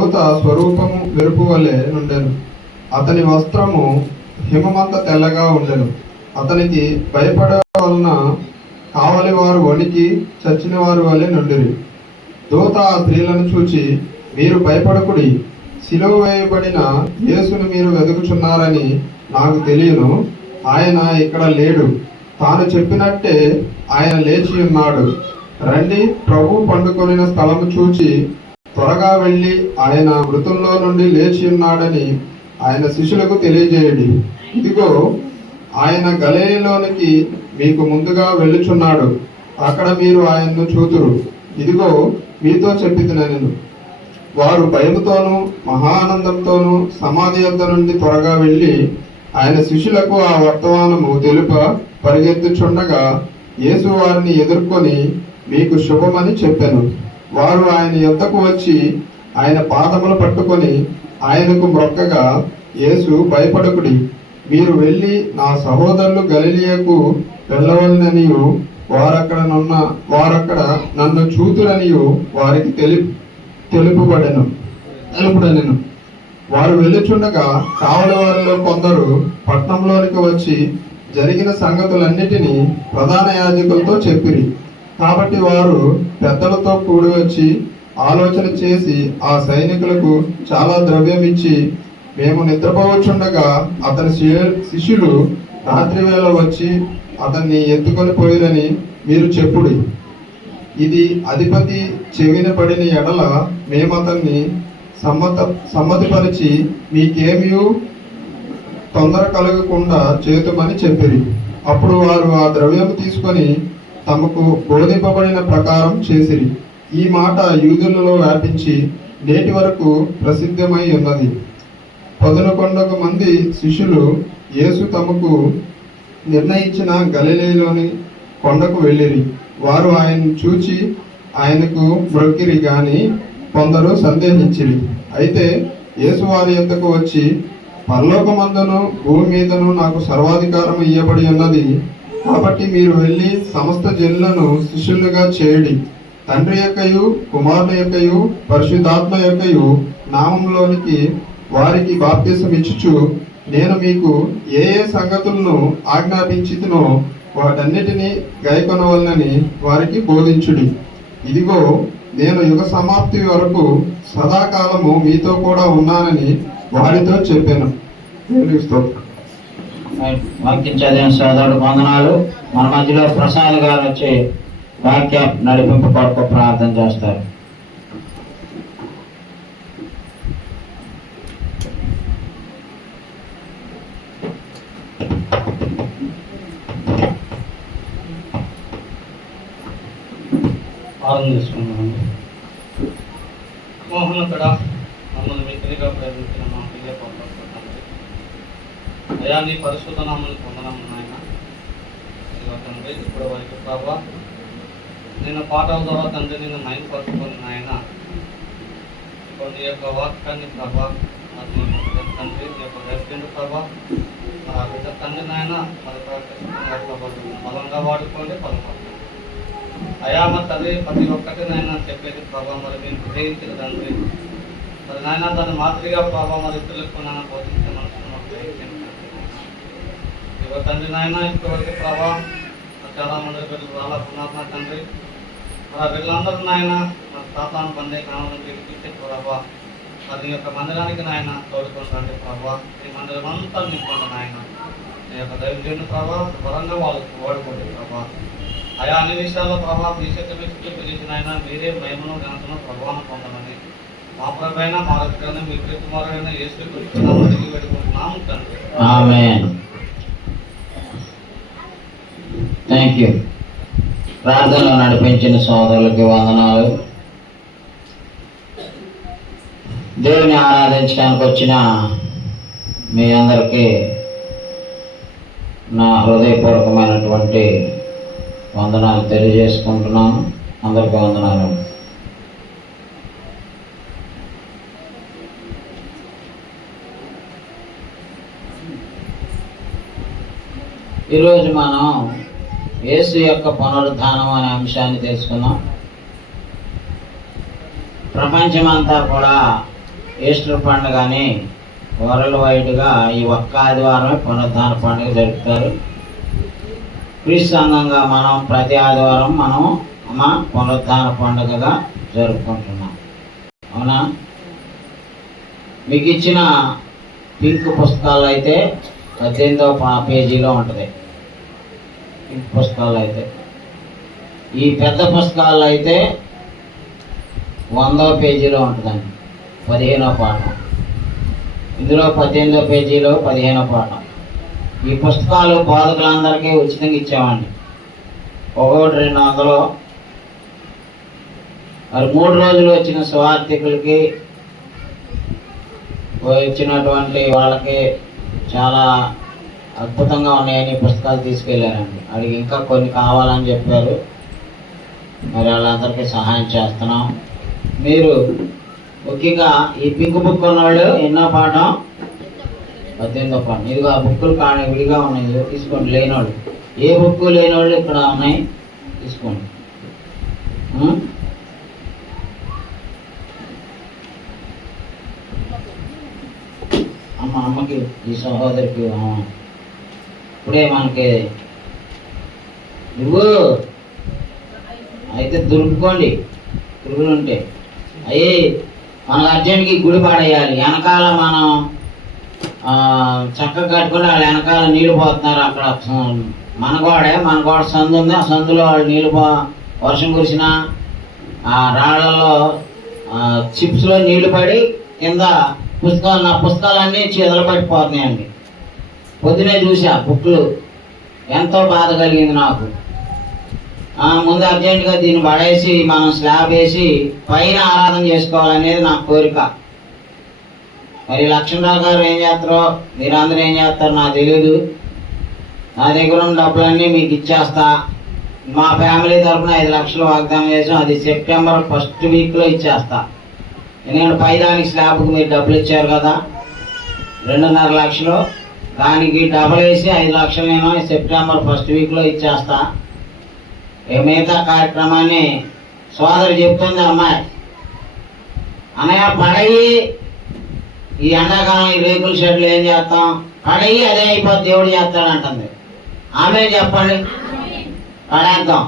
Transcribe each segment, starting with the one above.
దూత స్వరూపము మెరుపు వలె నుండెను. అతని వస్త్రము హిమమంత తెల్లగా ఉండెను. అతనికి భయపడే వలన కావలి వారు వణికి చచ్చిన వారి వలె నుండిరి. దూత ఆ స్త్రీలను చూచి, మీరు భయపడకుడి, సిలువ వేయబడిన యేసును మీరు వెతుకుచున్నారని నాకు తెలియను. ఆయన ఇక్కడ లేడు, తాను చెప్పినట్టే ఆయన లేచి ఉన్నాడు. రండి, ప్రభు పండుకొనిన స్థలము చూచి త్వరగా వెళ్ళి ఆయన మృతుల్లో నుండి లేచి ఉన్నాడని ఆయన శిష్యులకు తెలియజేయడి. ఇదిగో, ఆయన గలిలయలోనికి మీకు ముందుగా వెళ్ళుచున్నాడు, అక్కడ మీరు ఆయన్ను చూతురు. ఇదిగో, మీతో చెప్పితినెను. వారు భయముతోనూ మహానందంతోనూ సమాధి యొద్ద నుండి త్వరగా వెళ్ళి ఆయన శిష్యులకు ఆ వర్తమానము తెలుప పరిగెత్తుచుండగా యేసు వారిని ఎదుర్కొని, మీకు శుభమని చెప్పెను. వారు ఆయన యొద్దకు వచ్చి ఆయన పాదములు పట్టుకొని ఆయనకు మ్రొక్కగా, యేసు, భయపడకుడి, మీరు వెళ్ళి నా సహోదరులు గలిలయకు వెళ్ళవలననియు వారక్కడ నన్ను చూతురనియు వారికి తెలుపుడనెను. వారు వెళ్ళుచుండగా కావలి వారిలో కొందరు పట్టణంలోనికి వచ్చి జరిగిన సంగతులన్నిటినీ ప్రధాన యాజకులతో చెప్పిరి. కాబట్టి వారు పెద్దలతో కూడి వచ్చి ఆలోచన చేసి ఆ సైనికులకు చాలా ద్రవ్యం ఇచ్చి, మేము నిద్రపోవచ్చుండగా అతని శిష్యులు రాత్రి వేళ వచ్చి అతన్ని ఎత్తుకొని పోయిరని మీరు చెప్పుడి. ఇది అధిపతి చెవిన పడిన ఎడల మేమతన్ని సమ్మతిపరిచి మీకేమీ తొందర కలగకుండా చేతుమని చెప్పిరి. అప్పుడు వారు ఆ ద్రవ్యం తీసుకొని తమకు బోధింపబడిన ప్రకారం చేసిరి. ఈ మాట యూదులలో వ్యాపించి నేటి వరకు ప్రసిద్ధమై ఉన్నది. 11 మంది శిష్యులు యేసు తమకు నిర్ణయించిన గలిలయలోని కొండకు వెళ్ళిరి. వారు ఆయన్ను చూచి ఆయనకు మ్రొక్కిరి గాని కొందరు సందేహించిరి. అయితే యేసు వారి యొద్దకు వచ్చి, పరలోకమందును భూమి మీదను నాకు సర్వాధికారం ఇయ్యబడి ఉన్నది. కాబట్టి మీరు వెళ్ళి సమస్త జనులను శిష్యులుగా చేయడి. తండ్రి యొక్కయు కుమారుని యొక్కయు పరిశుద్ధాత్మ యొక్కయు నామంలోనికి వారికి బాప్తిసం ఇచ్చుచు, నేను మీకు ఏ ఏ సంగతులను ఆజ్ఞాపించితినో వాటన్నిటినీ గైకొనవలనని వారికి బోధించుడి. ఇదిగో, నేను యుగ సమాప్తి వరకు సదాకాలము మీతో కూడా ఉన్నానని వారితో చెప్పాను. వాక్యం చదివిన సోదరుడు వందనాలు. మన మధ్యలో ప్రసాద్ గారు వచ్చి వాక్య నడిపింపు కొరకు ప్రార్థన చేస్తారు. ప్రార్థన చేసుకుందామండి. మోహనకడ మమ్మల్ని మిత్రిగా ప్రేమించిన మా ప్రియ పౌరులందరికీ అయా నీ పరిశుద్ధ నామని పొందనము నాయన. తండ్రి, ఇప్పుడు వరకు ప్రభా నేను పాటల ద్వారా తండ్రి నిన్ను మైంపరుచుకొని నాయన, ఇప్పుడు నీ యొక్క వాక్యాన్ని ప్రభా తండ్రి, నీ యొక్క రెస్పెండ్ ప్రభా ఆ బిడ్డ తండ్రి నాయన బలంగా వాడుకోండి, బలపడుతుంది అయా. మరి తల్లి ప్రతి ఒక్కటి నాయన చెప్పేది ప్రభావ మరి మీరు గ్రహించిన తండ్రి, మరి నాయన దాన్ని మాదిరిగా ప్రభావ మరి ఇతరులకు నాయన బోధించే మనసును గ్రహించండి ఇవ్వ తండ్రి నాయన. ఇప్పటివరకు ప్రభావ చాలా మంది బిడ్డలు రాలకున్నారు తండ్రి. మరి ఆ బిడ్డలందరూ నాయన మరి సాతాను బందే కావాలని గెలిపించే ప్రభావ మరి నీ యొక్క మందిరానికి నాయన తోడుకుంటాండి ప్రభావ. ఈ మందిరం అంతా నింపండి నాయన. నీ యొక్క దైవజనుడు ప్రభావ బలంగా వాళ్ళకు వాడుకోండి ప్రభావ. ఆయా అన్ని విషయాల్లో ప్రభావ మీ శక్తి పిలిచిన ఆయన మీరే మహిమను ఘనతను ప్రభావం పొందమని మా ప్రభైన మా రక్షణ మీ ప్రియకుమారుడైన యేసు క్రీస్తునామమున వేడుకుంటున్నాము తండ్రి. ఆమేన్. Thank you. ప్రార్థనలో నడిపించిన సోదరులకి వందనాలు. దేవుని ఆరాధించడానికి వచ్చిన మీ అందరికీ నా హృదయపూర్వకమైనటువంటి వందనాలు తెలియజేసుకుంటున్నాను. అందరికీ వందనాలు. ఈరోజు మనం యేసు యొక్క పునరుద్ధానం అనే అంశాన్ని తెలుసుకున్నాం. ప్రపంచమంతా కూడా ఈస్టర్ పండుగని వరల్డ్ వైడ్గా ఈ ఒక్క ఆదివారమే పునరుద్ధాన పండుగ జరుపుతారు. క్రీస్తు సంఘంగా మనం ప్రతి ఆదివారం మనం మా పునరుద్ధాన పండుగగా జరుపుకుంటున్నాం. అవునా? మీకు ఇచ్చిన పింక్ పుస్తకాలు అయితే 18వ పేజీలో ఉంటుంది. పింక్ పుస్తకాలు అయితే, ఈ పెద్ద పుస్తకాలు అయితే 100వ పేజీలో ఉంటుందండి, 15వ పాఠం. ఇందులో 18వ పేజీలో 15వ పాఠం. ఈ పుస్తకాలు బోధకులందరికీ ఉచితంగా ఇచ్చామండి. ఒక్కొక్కటి 200. మరి 3 రోజులు వచ్చిన సువార్థికులకి వచ్చినటువంటి వాళ్ళకి చాలా అద్భుతంగా ఉన్నాయని పుస్తకాలు తీసుకెళ్ళారండి. అడిగి ఇంకా కొన్ని కావాలని చెప్పారు. మరి వాళ్ళందరికీ సహాయం చేస్తున్నాం. మీరు ముఖ్యంగా ఈ పింక్ బుక్ ఉన్నవాళ్ళు ఎన్నో పాఠం? 18వ పాఠం. ఇదిగో ఆ బుక్కులు కానీ విడిగా ఉన్నాయి, తీసుకోండి. లేనివాళ్ళు, ఏ బుక్ లేనివాళ్ళు ఇక్కడ ఉన్నాయి, తీసుకోండి. అమ్మకి ఈ సహోదరికి ఇప్పుడే మనకి నువ్వు అయితే దురుపుకోండి, పురుగులు ఉంటే అయ్యి మనకు అర్జెంట్కి గుడి పాడేయాలి. వెనకాల మనం చక్కగా కట్టుకుని వాళ్ళు వెనకాల నీళ్ళు పోతున్నారు. అక్కడ మన గోడ సందు ఉంది. ఆ సందులో వాళ్ళు నీళ్ళు వర్షం కురిసిన ఆ రాళ్లలో చిప్స్లో నీళ్లు పడి కింద నా పుస్తకాలన్నీ చీదలు పడిపోతున్నాయండి. పొద్దునే చూసా బుక్లు, ఎంతో బాధ కలిగింది నాకు. ముందు అర్జెంటుగా దీన్ని పడేసి మనం స్లాబ్ వేసి పైన ఆరాధన చేసుకోవాలనేది నా కోరిక. మరి లక్ష్మణరావు గారు ఏం చేస్తారో, మీరందరూ ఏం చేస్తారో నాకు తెలియదు. నా దగ్గర ఉన్న డబ్బులన్నీ మీకు ఇచ్చేస్తా. మా ఫ్యామిలీ తరఫున 5 లక్షలు వాగ్దానం చేసాం. అది సెప్టెంబర్ 1st వీక్లో ఇచ్చేస్తా. ఎందుకంటే పైదానికి స్లాబ్కి మీరు డబ్బులు ఇచ్చారు కదా, 2.5 లక్షలు. దానికి డబల్ వేసి 5 లక్షలు నేను సెప్టెంబర్ 1st వీక్లో ఇచ్చేస్తా. మిగతా కార్యక్రమాన్ని సోదరు చెప్తుంది. అమ్మాయి అన్నయ్య పడయి, ఈ ఎండాకాలం ఈ రేకుల షెడ్లు ఏం చేస్తాం, పడయి అదే అయిపోతే దేవుడు చేస్తాడంటుంది. ఆమె చెప్పండి, పడేద్దాం.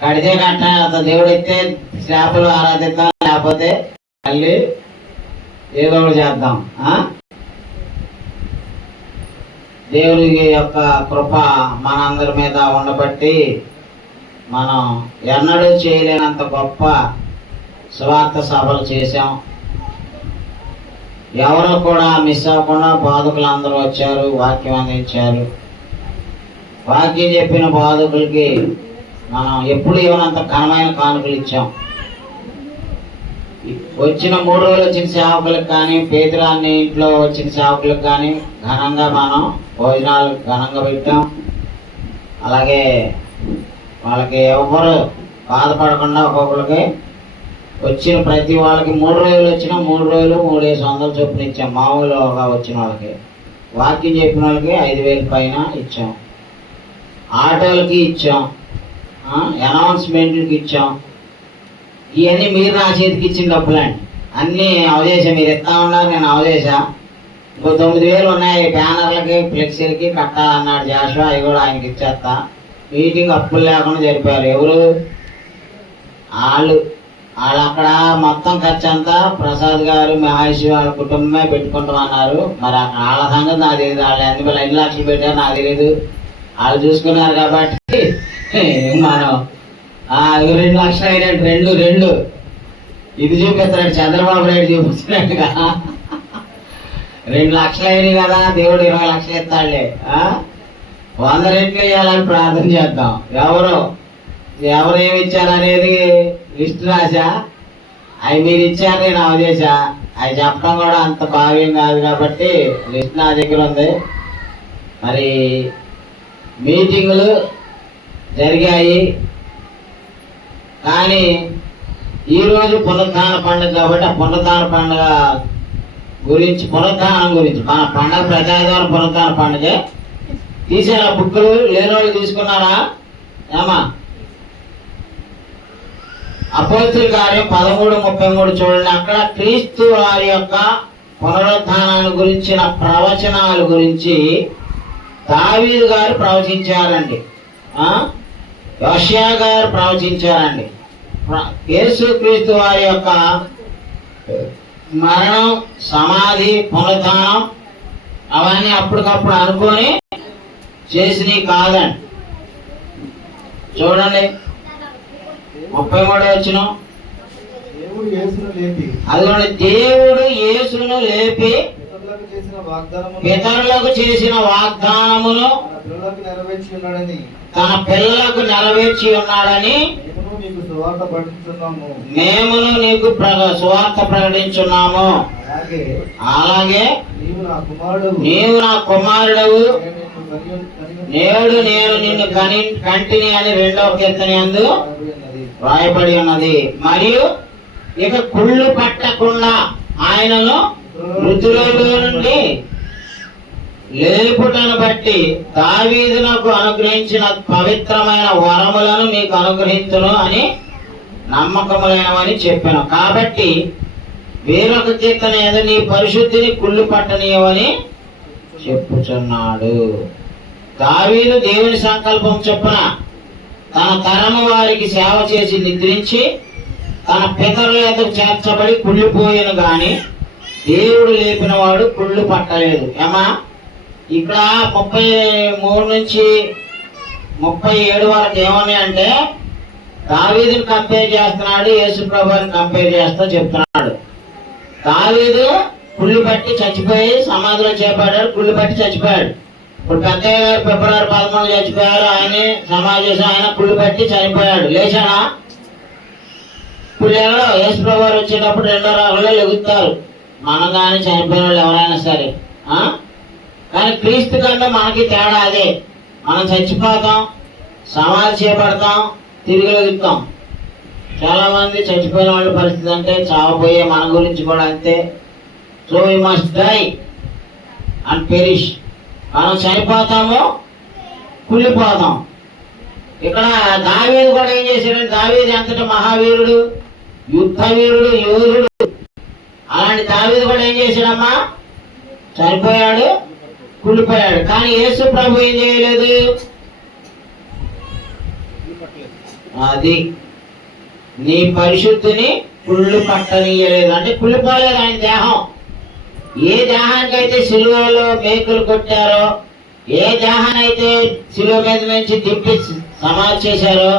కడితే కట్ట దేవుడు అయితే చేపలు ఆరాధిద్దాం, లేకపోతే మళ్ళీ ఏదో ఒకటి చేద్దాం. దేవుని యొక్క కృప మనందరి మీద ఉండబట్టి మనం ఎన్నడూ చేయలేనంత గొప్ప స్వార్థ సభలు చేశాం. ఎవరో కూడా మిస్ అవ్వకుండా బోధకులు అందరూ వచ్చారు, వాక్యం అందించారు. వాక్యం చెప్పిన బోధకులకి మనం ఎప్పుడు ఇవ్వనంత ఘనమైన కానుకలు ఇచ్చాం. వచ్చిన 3 రోజులు వచ్చిన సేవకులకు కానీ, పేదరాన్ని ఇంట్లో వచ్చిన సేవకులకు కానీ ఘనంగా మనం భోజనాలు ఘనంగా పెట్టాం. అలాగే వాళ్ళకి ఎవ్వరు బాధపడకుండా ఒక్కొక్కరికి వచ్చిన ప్రతి వాళ్ళకి 3 రోజులు వచ్చిన 3 రోజులు 3,500 చొప్పున ఇచ్చాం. మామూలుగా వచ్చిన వాళ్ళకి, వాక్యం చెప్పిన వాళ్ళకి 5,000 పైన ఇచ్చాం. ఆటోలకి ఇచ్చాం, అనౌన్స్మెంట్లకి ఇచ్చాం. ఇవన్నీ మీరు నా చేతికి ఇచ్చిన డబ్బులండి. అన్నీ అవదేశా, మీరు ఇస్తా ఉన్నారు, నేను అవదేశా. ఇంకో 9,000 ఉన్నాయి బ్యానర్లకి, ఫ్లెక్సీలకి కట్టాలన్నాడు జాషువా, అవి కూడా ఆయనకి ఇచ్చేస్తా. మీటింగ్ అప్పులు లేకుండా జరిపారు. ఎవరు? వాళ్ళు అక్కడ మొత్తం ఖర్చు అంతా ప్రసాద్ గారు, మహేష్ వాళ్ళ కుటుంబమే పెట్టుకుంటామన్నారు. మరి అక్కడ వాళ్ళ సంగతి నాకు తెలియదు. వాళ్ళు ఎన్ని లక్షలు పెట్టారు నాకు తెలియదు. వాళ్ళు చూసుకున్నారు కాబట్టి మనం 2 లక్షలు అయినట్టు రెండు ఇది చూపిస్తున్నాడు, చంద్రబాబు నాయుడు చూపిస్తున్నట్టుగా 2 లక్షలు అయినాయి కదా, దేవుడు 20 లక్షలు ఇస్తాడులే. 100 రెట్లు వేయాలని ప్రార్థన చేద్దాం. ఎవరు ఏమి ఇచ్చారనేది లిస్ట్ రాసా, అవి మీరు ఇచ్చారు, నేను అవదేశా. అవి చెప్పడం కూడా అంత భావ్యం కాదు కాబట్టి లిస్ట్ నా దగ్గర ఉంది. మరి మీటింగులు జరిగాయి, కానీ ఈరోజు పునరుద్ధాన పండుగ కాబట్టి ఆ పునరుద్ధాన పండుగ గురించి, పునరుద్ధానం గురించి, మన పండుగ ప్రజాద్వారం పునరుద్ధాన పండుగ తీసారా? బుక్కులు లేని వాళ్ళు తీసుకున్నారా? ఏమా అపోస్తుల కార్యం 13:33 చూడండి. అక్కడ క్రీస్తు వారి యొక్క పునరుత్థానాన్ని గురించిన ప్రవచనాల గురించి దావీదు గారు ప్రవచించారండి. యోషియా గారు ప్రవచించారండి. యేసు క్రీస్తు వారి యొక్క మరణం, సమాధి, పునరుత్థానం అవన్నీ అప్పటికప్పుడు అనుకొని చేసినవి కాదండి. చూడండి 33 వచ్చిన దేవుడు యేసును లేపి అదిగోండి, దేవుడు యేసును లేపి పితరులకు చేసిన వాగ్దానమును తన పిల్లలకు నెరవేర్చి ఉన్నాడని మేమును నీకు సువార్త ప్రకటించున్నాము. అలాగే నీవు నా కుమారుడవు, నేడు నేను నిన్ను కంటిని అని 2వ కీర్తన యందు రాయబడి ఉన్నది. మరియు ఇక కుళ్ళు పట్టకుండా ఆయనను మృతులలో నుండి లేపుటను బట్టి దావీదునకు అనుగ్రహించిన పవిత్రమైన వరములను మీకు అనుగ్రహించును అని నమ్మకములైనవని చెప్పాను. కాబట్టి వేరొక కీర్తన యందు నీ పరిశుద్ధిని కుళ్ళు పట్టనీయవని చెప్పుచున్నాడు. దావీదు దేవుని సంకల్పం చొప్పున తన తరము వారికి సేవ చేసి నిద్రించి తన పితరుల ఎదురు చేర్చబడి కుళ్ళిపోయాను గాని దేవుడు లేపిన వాడు కుళ్ళు పట్టలేదు. ఏమా ఇక్కడ 33 నుంచి 37 వరకు ఏమన్నాయంటే దావీదుని కంపేర్ చేస్తున్నాడు, యేసు ప్రభువుని కంపేర్ చేస్తూ చెప్తున్నాడు. దావీదు కుళ్ళు పట్టి చచ్చిపోయి సమాధిలో చేపడ్డాడు, కుళ్ళు పట్టి చచ్చిపోయాడు. ఇప్పుడు పెద్దయ్య గారు ఫిబ్రవరి 13 చచ్చిపోయారు, ఆయనే సమాధి ఆయన కుళ్ళు పట్టి చనిపోయాడు. లేచాడా? ఇప్పుడు ఎవరో యేసు ప్రభువు వచ్చేటప్పుడు 2వ రాకడలో లెగుతారు. మనం కానీ చనిపోయిన వాళ్ళు ఎవరైనా సరే. కానీ క్రీస్తు కన్నా మనకి తేడా అదే. మనం చచ్చిపోతాం, సమాధి చేపడతాం, తిరిగి లెగుతాం. చాలా మంది చచ్చిపోయిన వాళ్ళ పరిస్థితి అంటే చావబోయే మన గురించి కూడా అంతే. So we must die and perish. మనం చనిపోతాము, కుళ్ళిపోతాం. ఇక్కడ దావీదు కూడా ఏం చేశాడంటే, దావీదు ఎంతటి మహావీరుడు, యుద్ధ వీరుడు, యోధుడు. అలాంటి దావీదు కూడా ఏం చేశాడమ్మా? చనిపోయాడు, కుళ్ళిపోయాడు. కానీ యేసు ప్రభు ఏం చేయలేదు. అది నీ పరిశుద్ధిని కుళ్ళు పట్టనీయలేదు. అంటే కుళ్ళిపోలేదు ఆయన దేహం. ఏ దేహానికైతే సిలువలో మేకులు కొట్టారో, ఏ దేహానైతే సిలువ మీద నుంచి దింపి సమాధి చేశారో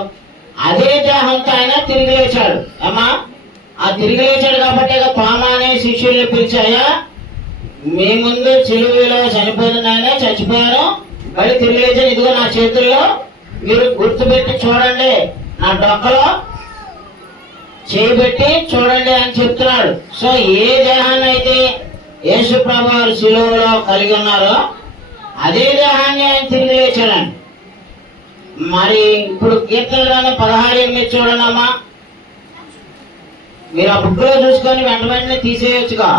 అదే దేహంతో ఆయన తిరిగి లేచాడు. అమ్మా ఆ తిరిగి లేచాడు కాబట్టి తోమా అనే శిష్యుల్ని పిలిచాయా, మీ ముందు సిలువలో చనిపోయిన ఆయన చచ్చిపోయాను, మళ్ళీ తిరిగి లేచాను, ఇదిగో నా చేతుల్లో మీరు గుర్తుపెట్టి చూడండి, నా డొక్కలో చేయబెట్టి చూడండి అని చెప్తున్నాడు. సో ఏ దేహాన్ని అయితే యేసు ప్రభు వారు శిలువలో కలిగి ఉన్నారో అదే దేహాన్ని ఆయన తిరిగి లేచాడండి. మరి ఇప్పుడు కీర్తన గ్రంథం 16:8 చూడండి అమ్మా. మీరు ఆ బుక్ లో చూసుకొని వెంటనే తీసేయొచ్చుగా,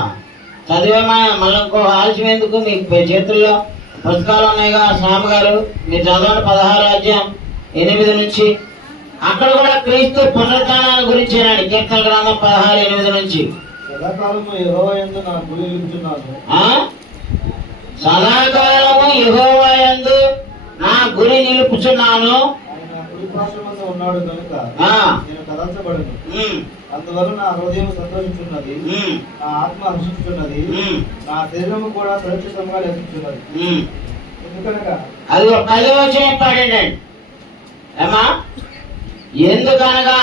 చదివేమా మళ్ళీ ఇంకో ఆలస్యం ఎందుకు? మీకు చేతుల్లో పుస్తకాలు ఉన్నాయిగా శ్యామ్ గారు, మీరు చదవండి 16:8 నుంచి. అక్కడ కూడా క్రీస్తు పునరుత్థానాన్ని గురించేనండి. కీర్తన గ్రంథం 16:8 నుంచి. సదాకాలము యెహోవా యందు నా గురి నిలుపుచున్నాను. సదాకాలము యెహోవా యందు నా గురి నిలుపుచున్నాను. ఆయన కుడి పార్శ్వమందు ఉన్నాడు కనుక నేను కదల్చబడను. అందువల్ల నా హృదయం సంతోషించున్నది, నా ఆత్మ హర్షించున్నది, నా శరీరము కూడా సురక్షితంగా లభించున్నది. ఎందుకనగా అది 10వ వచనం పాడండి ఏమా. ఎందుకనగా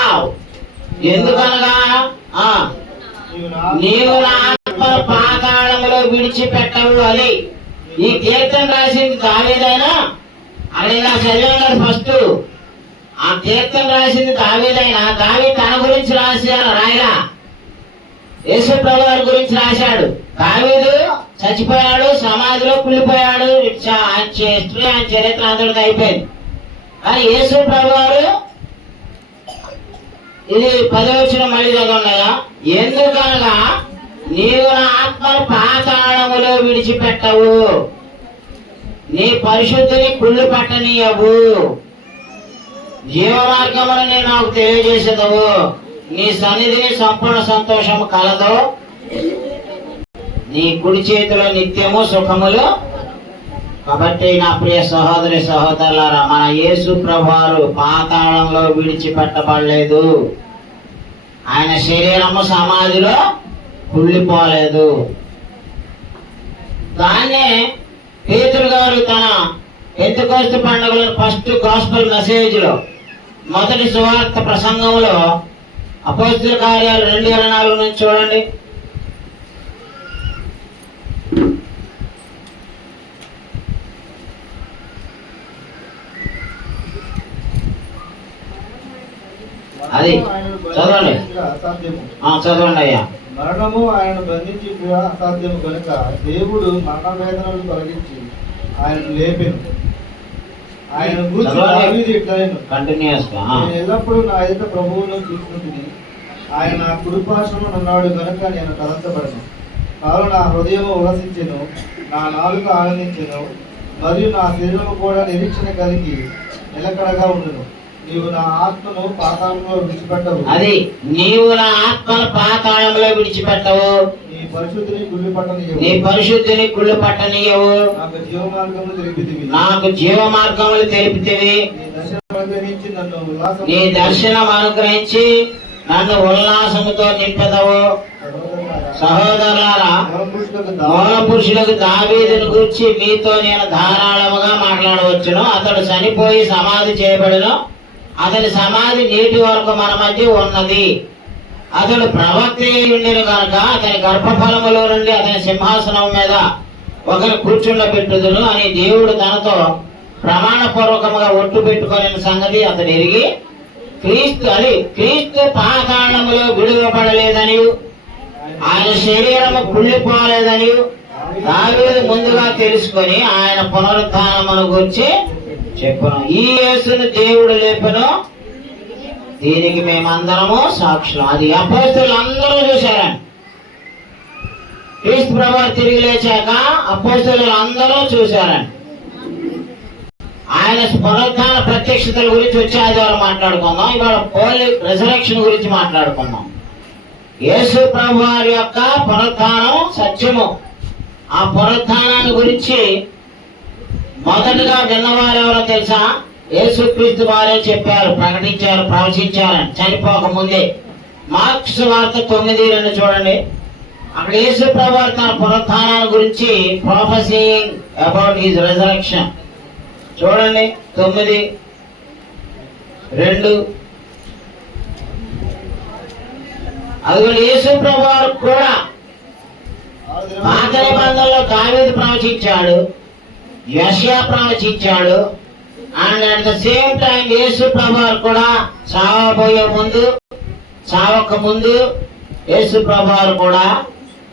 నీవు నా ఆత్మ పాతాళములో విడిచిపెట్టవు అని. ఈ కీర్తన రాసింది దావీదైనా, అది ఇలా చదివాడు ఫస్ట్. ఆ కీర్తన రాసింది దావీదైనా, దావీదు తన గురించి రాశాడు, రాయలా యేసు ప్రభు వారి గురించి రాశాడు. దావీదు చచ్చిపోయాడు, సమాధిలో కుళ్ళిపోయాడు, ఆయన చరిత్ర అందరికీ అయిపోయింది. కానీ యేసు ప్రభు వారు ఇది 10వ వచనం మళ్ళీ చదవన్నాయా. ఎందుకనగా నీవు నా ఆత్మను పాతాళములో విడిచిపెట్టవు, నీ పరిశుద్ధిని కుళ్ళు పట్టనీయవు, జీవ మార్గమును నేను నాకు తెలియజేసేదవు. నీ సన్నిధిని సంపూర్ణ సంతోషము కలదో, నీ కుడి చేతిలో నిత్యము సుఖములు. కాబట్టి నా ప్రియ సహోదరి సహోదరులారా, మన యేసు ప్రభువారు పాతాళంలో విడిచిపెట్టబడలేదు. ఆయన శరీరము సమాధిలో కుళ్ళిపోలేదు. దాన్నే పేతురు గారు తన పెంతెకోస్తు పండుగలో ఫస్ట్ గాస్పెల్ మెసేజ్ లో, మొదటి సువార్త ప్రసంగంలో, అపోస్తలుల కార్యాలు 2:24 నుంచి చూడండి. అది చదవండి. చదవండి అయ్యా. మరణము ఆయన బంధించి అసాధ్యము కనుక దేవుడు మరణ వేదనలు తొలగించి ఆయన లేపెను. ఆయన ఎల్లప్పుడూ నా ఎదుట ప్రభువును చూసుకుంటుంది. ఆయన నా కుడిపార్శ్వమున ఉన్నాడు కనుక నేను తలంచబడను. కావున నా హృదయము ఉల్లసించెను, నా నాలుక ఆనందించెను, మరియు నా శరీరము కూడా నిరీక్షణ కలిగి నిలకడగా ఉండును. నీవు నా ఆత్మను పాతాళంలో విడిచిపెట్టవు. అది నీవు నా ఆత్మను పాతాళంలో విడిచిపెట్టవు. నీ పరిశుద్ధిని కుళ్ళి పట్టనీయవు. నీ పరిశుద్ధిని కుళ్ళి పట్టనీయవు. నాకు జీవ మార్గములు తెలిపితివి. నాకు జీవ మార్గములు తెలిపితివి. నీ దర్శనం అనుగ్రహించి నన్ను ఉల్లాసముతో నింపెదవు. సహోదరులారా, మూల పురుషులకు దావీదును గూర్చి మీతో నేను ధారాళముగా మాట్లాడవచ్చును. అతడు చనిపోయి సమాధి చేయబడును. అతని సమాధి నేటి వరకు మన మధ్య ఉన్నది. అతడు ప్రవక్త ఉండేను కనుక అతని గర్భఫలములో నుండి అతని సింహాసనం మీద ఒకరు కూర్చుండబెట్టుదును అని దేవుడు తనతో ప్రమాణపూర్వకముగా ఒట్టు పెట్టుకునే సంగతి అతడు ఎరిగి, క్రీస్తు పాతాళములో విడువబడలేదని, ఆయన శరీరము కుళ్ళిపోలేదని దావీదు ముందుగా తెలుసుకొని ఆయన పునరుత్థానమును గురించి చెప్పును. ఈ యేసును దేవుడు లేపెను, దీనికి మేమందరము సాక్షులు. అది అపోస్తలులు అందరూ చూశారండి. క్రీస్తు ప్రభువు తిరిగి లేచాక అపోస్తలులు అందరూ చూశారండి. ఆయన పునరుత్థాన ప్రత్యక్షతల గురించి వచ్చే ఆదివారం మాట్లాడుకుందాం. ఇవాళ పోలీ రిజరెక్షన్ గురించి మాట్లాడుకుందాం. యేసు ప్రభు వారి యొక్క పునరుత్థానం సత్యము. ఆ పునరుత్థానాన్ని గురించి మొదటగా విన్నవారు ఎవరో తెలుసా? యేసుక్రీస్తు వారే చెప్పారు, ప్రకటించారు, ప్రవచించారని చనిపోక ముందే. మార్క్స్ వార్త 9:2 చూడండి. అక్కడ యేసు ప్రభు తన పునరుత్థానాన్ని గురించి ప్రొఫెసింగ్ అబౌట్ హిస్ రిజరెక్షన్ చూడండి. 9:2 అదిగోండి, యేసు ప్రభు వారు కూడా పాత నిబంధనలో దావీదు ప్రవచించాడు, యెషయా ప్రవచించాడు. And at the same time Yesu ప్రభువారు కూడా చావక ముందు యేసు ప్రభువారు కూడా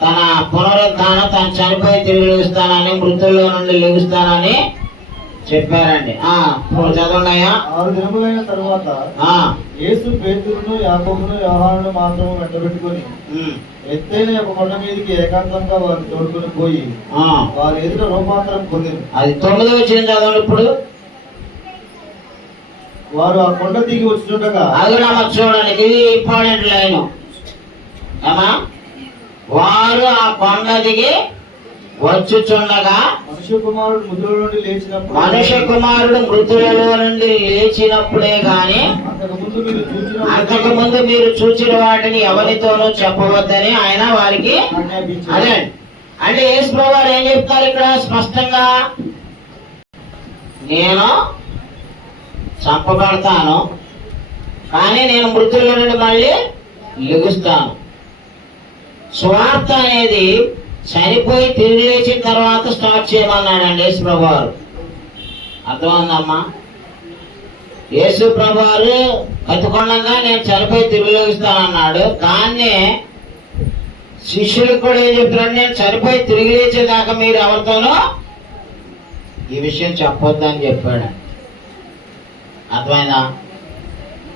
తన పునరుత్థానం, తను చనిపోయి తిరిగి లెగుస్తానని, మృతుల్లో నుండి లెగుస్తానని చెప్పారండి. చదవండియా. 6 దినములైన తరువాత యేసు పేతురును, యాకోబును, యోహానును మాత్రము వెంటబెట్టుకొని ఎత్తైన ఒక కొండ మీదకి ఏకాంతంగా వారిని తోడుకొని పోయి వారి ఎదుట రూపాంతరం పొందింది. అది 9వ వచనం చదవండి. ఇప్పుడు వారు ఆ కొండ దిగి వచ్చుచుండగా, అది కూడా మాకు చూడండి, ఇది ఇంపార్టెంట్ లైన్. వారు ఆ కొండ దిగి వచ్చుచుండగా మనుష్య కుమారుడు మృతులలో నుండి లేచినప్పుడే గాని అంతకు ముందు మీరు చూచిన వాటిని ఎవరితోనూ చెప్పవద్దని ఆయన వారికి అదే. అంటే యేసు ప్రభువు ఏం చెప్తారు ఇక్కడ స్పష్టంగా? నేను చంపబడతాను, కానీ నేను మృతుల నుండి మళ్ళీ లెగుస్తాను. స్వార్థ అనేది చనిపోయి తిరిగి లేచిన తర్వాత స్టార్ట్ చేయమన్నాడండి యేసు ప్రభువారు. అర్థమైందమ్మా? యేసు ప్రభువారు బతికొండగా నేను చనిపోయి తిరిగి లేస్తానన్నాడు. కానీ శిష్యులకు కూడా ఏం చెప్తున్నాడు? నేను చనిపోయి తిరిగి లేచేదాకా మీరు ఎవరితోనూ ఈ విషయం చెప్పొద్దని చెప్పాడు. అర్థమైందా?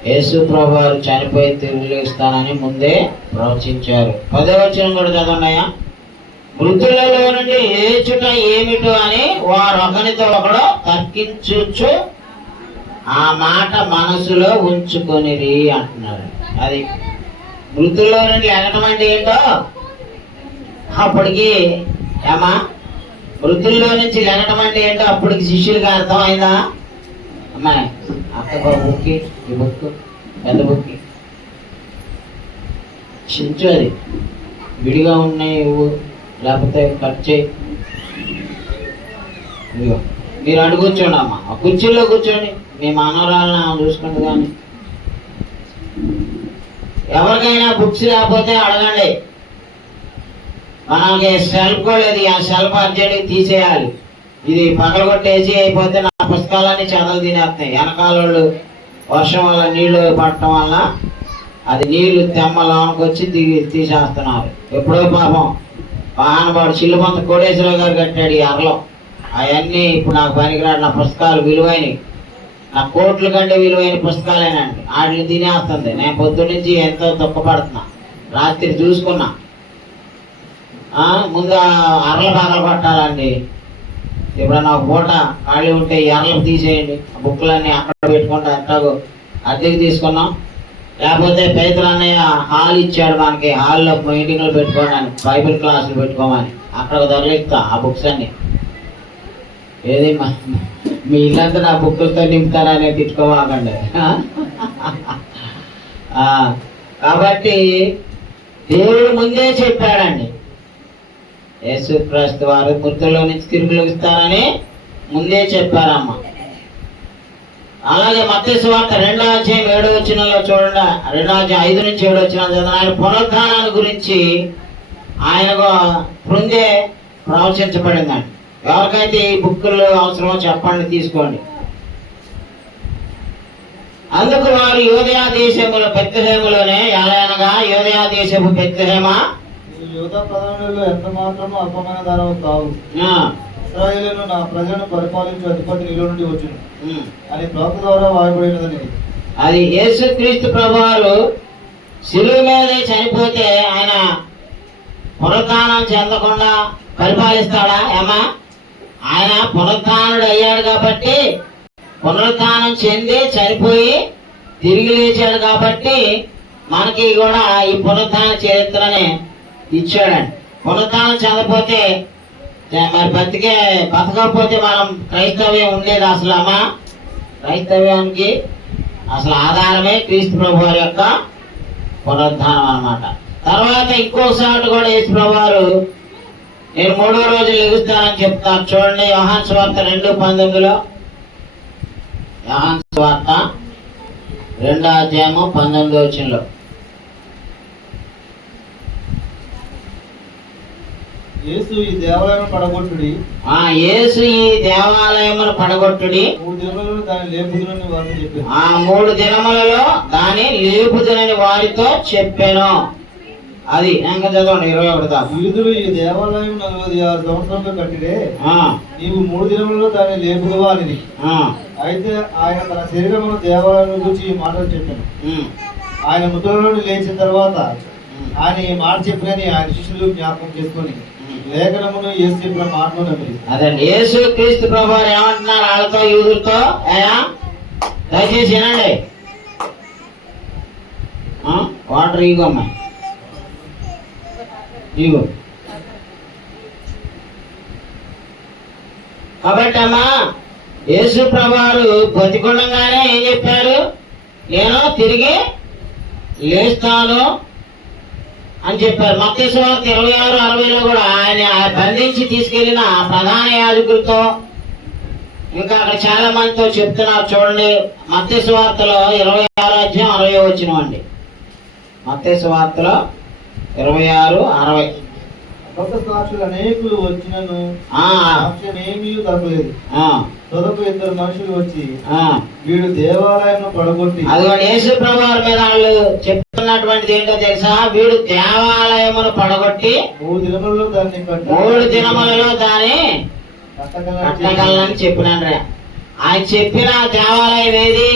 యేసు ప్రభువారు చనిపోయి తిరిగి లేస్తానని ముందే ప్రవచించారు. 10వ వచనం కూడా చదవండియా. మృతులలో నుండి లేచుట ఏమిటో అని వారు ఒకరితో ఒకడు తర్కించుచు ఆ మాట మనసులో ఉంచుకొనిరి అంటున్నాడు. అది మృతుల్లో నుండి లేగటం అంటే ఏంటో అప్పటికి ఏమా మృతుల్లో నుంచి లేగటం అంటే ఏంటో అప్పటికి శిష్యులకి అర్థమైందా? అమ్మాయి అక్క బుక్కి ఈ బుక్ పెద్ద బుక్కి చించు, అది విడిగా ఉన్నాయి ఇవ్వు, లేకపోతే కట్ చేయి. ఇదిగో మీరు అడుగు కూర్చోండి అమ్మ, ఆ కుర్చీలో కూర్చోండి, మీ మనవరాలను చూసుకోండి. కానీ ఎవరికైనా బుక్స్ లేకపోతే అడగండి. మనకి సెల్ఫ్ కూడా లేదు, ఆ సెల్ఫ్ అర్జెంట్గా తీసేయాలి. ఇది పగలగొట్టేసి అయిపోతే నా పుస్తకాలన్నీ చెదలు తినేస్తున్నాయి. వెనకాల వర్షం వల్ల నీళ్లు పడటం వల్ల అది నీళ్లు తెమ్మలోనికి వచ్చి తీసేస్తున్నారు. ఎప్పుడో పాపం మహానుభావుడు చిల్లుమంత కోటేశ్వరరావు గారు కట్టాడు ఈ అరలో. అవన్నీ ఇప్పుడు నాకు పనికిరాడు. నా పుస్తకాలు విలువైనవి, నా కోట్ల కంటే విలువైన పుస్తకాలేనండి. వాటిని తినేస్తుంది. నేను పొద్దున్నుంచి ఎంతో దుఃఖపడుతున్నా. రాత్రి చూసుకున్నా. ముందు అరలు పగలు కొట్టాలండి. ఎప్పుడన్నా ఒక పూట ఖాళీ ఉంటే ఈ అరలు తీసేయండి. ఆ బుక్లన్నీ అక్కడ పెట్టుకుంటా ఎట్లాగో అద్దెకి తీసుకున్నాం. లేకపోతే పేదలు అన్నయ్య హాల్ ఇచ్చాడు మనకి, హాల్లో మీటింగ్లు పెట్టుకోవడానికి, బైబిల్ క్లాసులు పెట్టుకోమని. అక్కడ దొరలిస్తా ఆ బుక్స్ అన్ని. ఏది మీ ఇల్లంతా నా బుక్కులతో నింపుతారనే తిట్టుకోవాకండి. కాబట్టి దేవుడు ముందే చెప్పాడండి, యేసుక్రీస్తు వారు మృతుల్లో నుంచి తిరుగులు ఇస్తారని ముందే చెప్పారమ్మ. అలాగే మత్తయి సువార్త 2వ అధ్యాయం 7వ వచనంలో చూడండి. 2వ అధ్యాయం 5 నుంచి 7 వచనాలు చదవండి. ఆయన పునరుద్ధానాన్ని గురించి ఆయనకు ముందే ప్రవచించబడిందండి. ఎవరికైతే ఈ బుక్కులు అవసరమో చెప్పండి, తీసుకోండి. అందుకు వారు యూదయా దేశముల బెత్లెహేములోనే, ఎలాగనగా యూదయా దేశపు బెత్లెహేమ, యూదా ప్రధానులలో ఎంత మాత్రమూ అల్పమైన ధనము కావు. ఇశ్రాయేలును నా ప్రజలను పరిపాలించే అధిపతి నీలో నుండి వచ్చును అని ప్రవక్త ద్వారా వాయబడినదని. అది యేసుక్రీస్తు ప్రభువారు శిలువ మీద చనిపోతే ఆయన పునరుత్థానం చెందకుండా పరిపాలిస్తాడా? ఏమా, ఆయన పునరుత్థానుడు అయ్యాడు కాబట్టి, పునరుత్థానం చెంది చనిపోయి తిరిగి లేచాడు కాబట్టి మనకి కూడా ఈ పునరుత్థాన చరిత్రని ఇచ్చాడండి. పునరుత్థానం చెందపోతే మరి బతకపోతే మనం క్రైస్తవ్యం ఉండేది అసలు. అమ్మా, క్రైస్తవ్యానికి అసలు ఆధారమే క్రీస్తు ప్రభు వారి యొక్క పునరుద్ధానం అన్నమాట. తర్వాత ఇంకోసారి కూడా యేసు ప్రభు వారు నేను 3వ రోజు లెగుస్తానని చెప్తాను. చూడండి, యోహాను సువార్త 2:19. యోహాను సువార్త 2వ అధ్యాయము 19వ వచనంలో, యేసు ఈ దేవాలయం పడగొట్టుడి, యేసు ఈ దేవాలయమును పడగొట్టుడి, 3 దినములలో దాన్ని లేపుదునని వారితో చెప్పాను. 3 దినములలో దాన్ని లేపుదునని వారితో చెప్పాను. అది ఇంకా చదవండి 21 దాకా. యూదులు ఈ దేవాలయం 46 సంవత్సరాలుగా కట్టిడే, నీవు 3 దినములలో దాన్ని లేపుదువా అని. అయితే ఆయన తన శరీరమును దేవాలయం గురించి ఈ మాటలు చెప్పాను. ఆయన మృతుల నుండి లేచిన తర్వాత ఆయన ఈ మాట చెప్పినని ఆయన శిష్యులు జ్ఞాపకం చేసుకొని లేఖనమును యేసు చెప్పిన మాటను నమ్మిరి. అదండి, యేసు క్రీస్తు ప్రభు ఏమంటున్నారు వాళ్ళతో, యూదులతో, దయచేసి వినండి. వాటర్ ఇగో అమ్మాయి, ఇగో. కాబట్టి అమ్మా, యేసు ప్రభువారు బతికుండగానే ఏం చెప్పారు? నేను తిరిగి లేస్తాను అని చెప్పారు. మత్తయి సువార్త 26:60లో కూడా ఆయన బంధించి తీసుకెళ్లిన ప్రధాన యాజకులతో ఇంకా అక్కడ చాలా మందితో చెప్తున్నారు. చూడండి, మత్తయి సువార్తలో 26వ అధ్యాయం 60వ వచనం అండి. మత్తయి సువార్తలో 26:60. కొత్త సాక్షులు అనేకులు వచ్చినను సాక్ష్యమేమీ దొరకలేదు. తొదకు 2 మనుషులు వచ్చి వీడు దేవాలయం పడగొట్టి, అదిగోండి యేసు ప్రభువారి మీద వాళ్ళు చెప్తున్నటువంటిది ఏంటో తెలుసా? వీడు దేవాలయమును పడగొట్టి 3 దినములలో దాన్ని 3 దినములలో దాన్ని కట్టగలని చెప్పినాడు. ఆయన చెప్పిన దేవాలయం ఏది?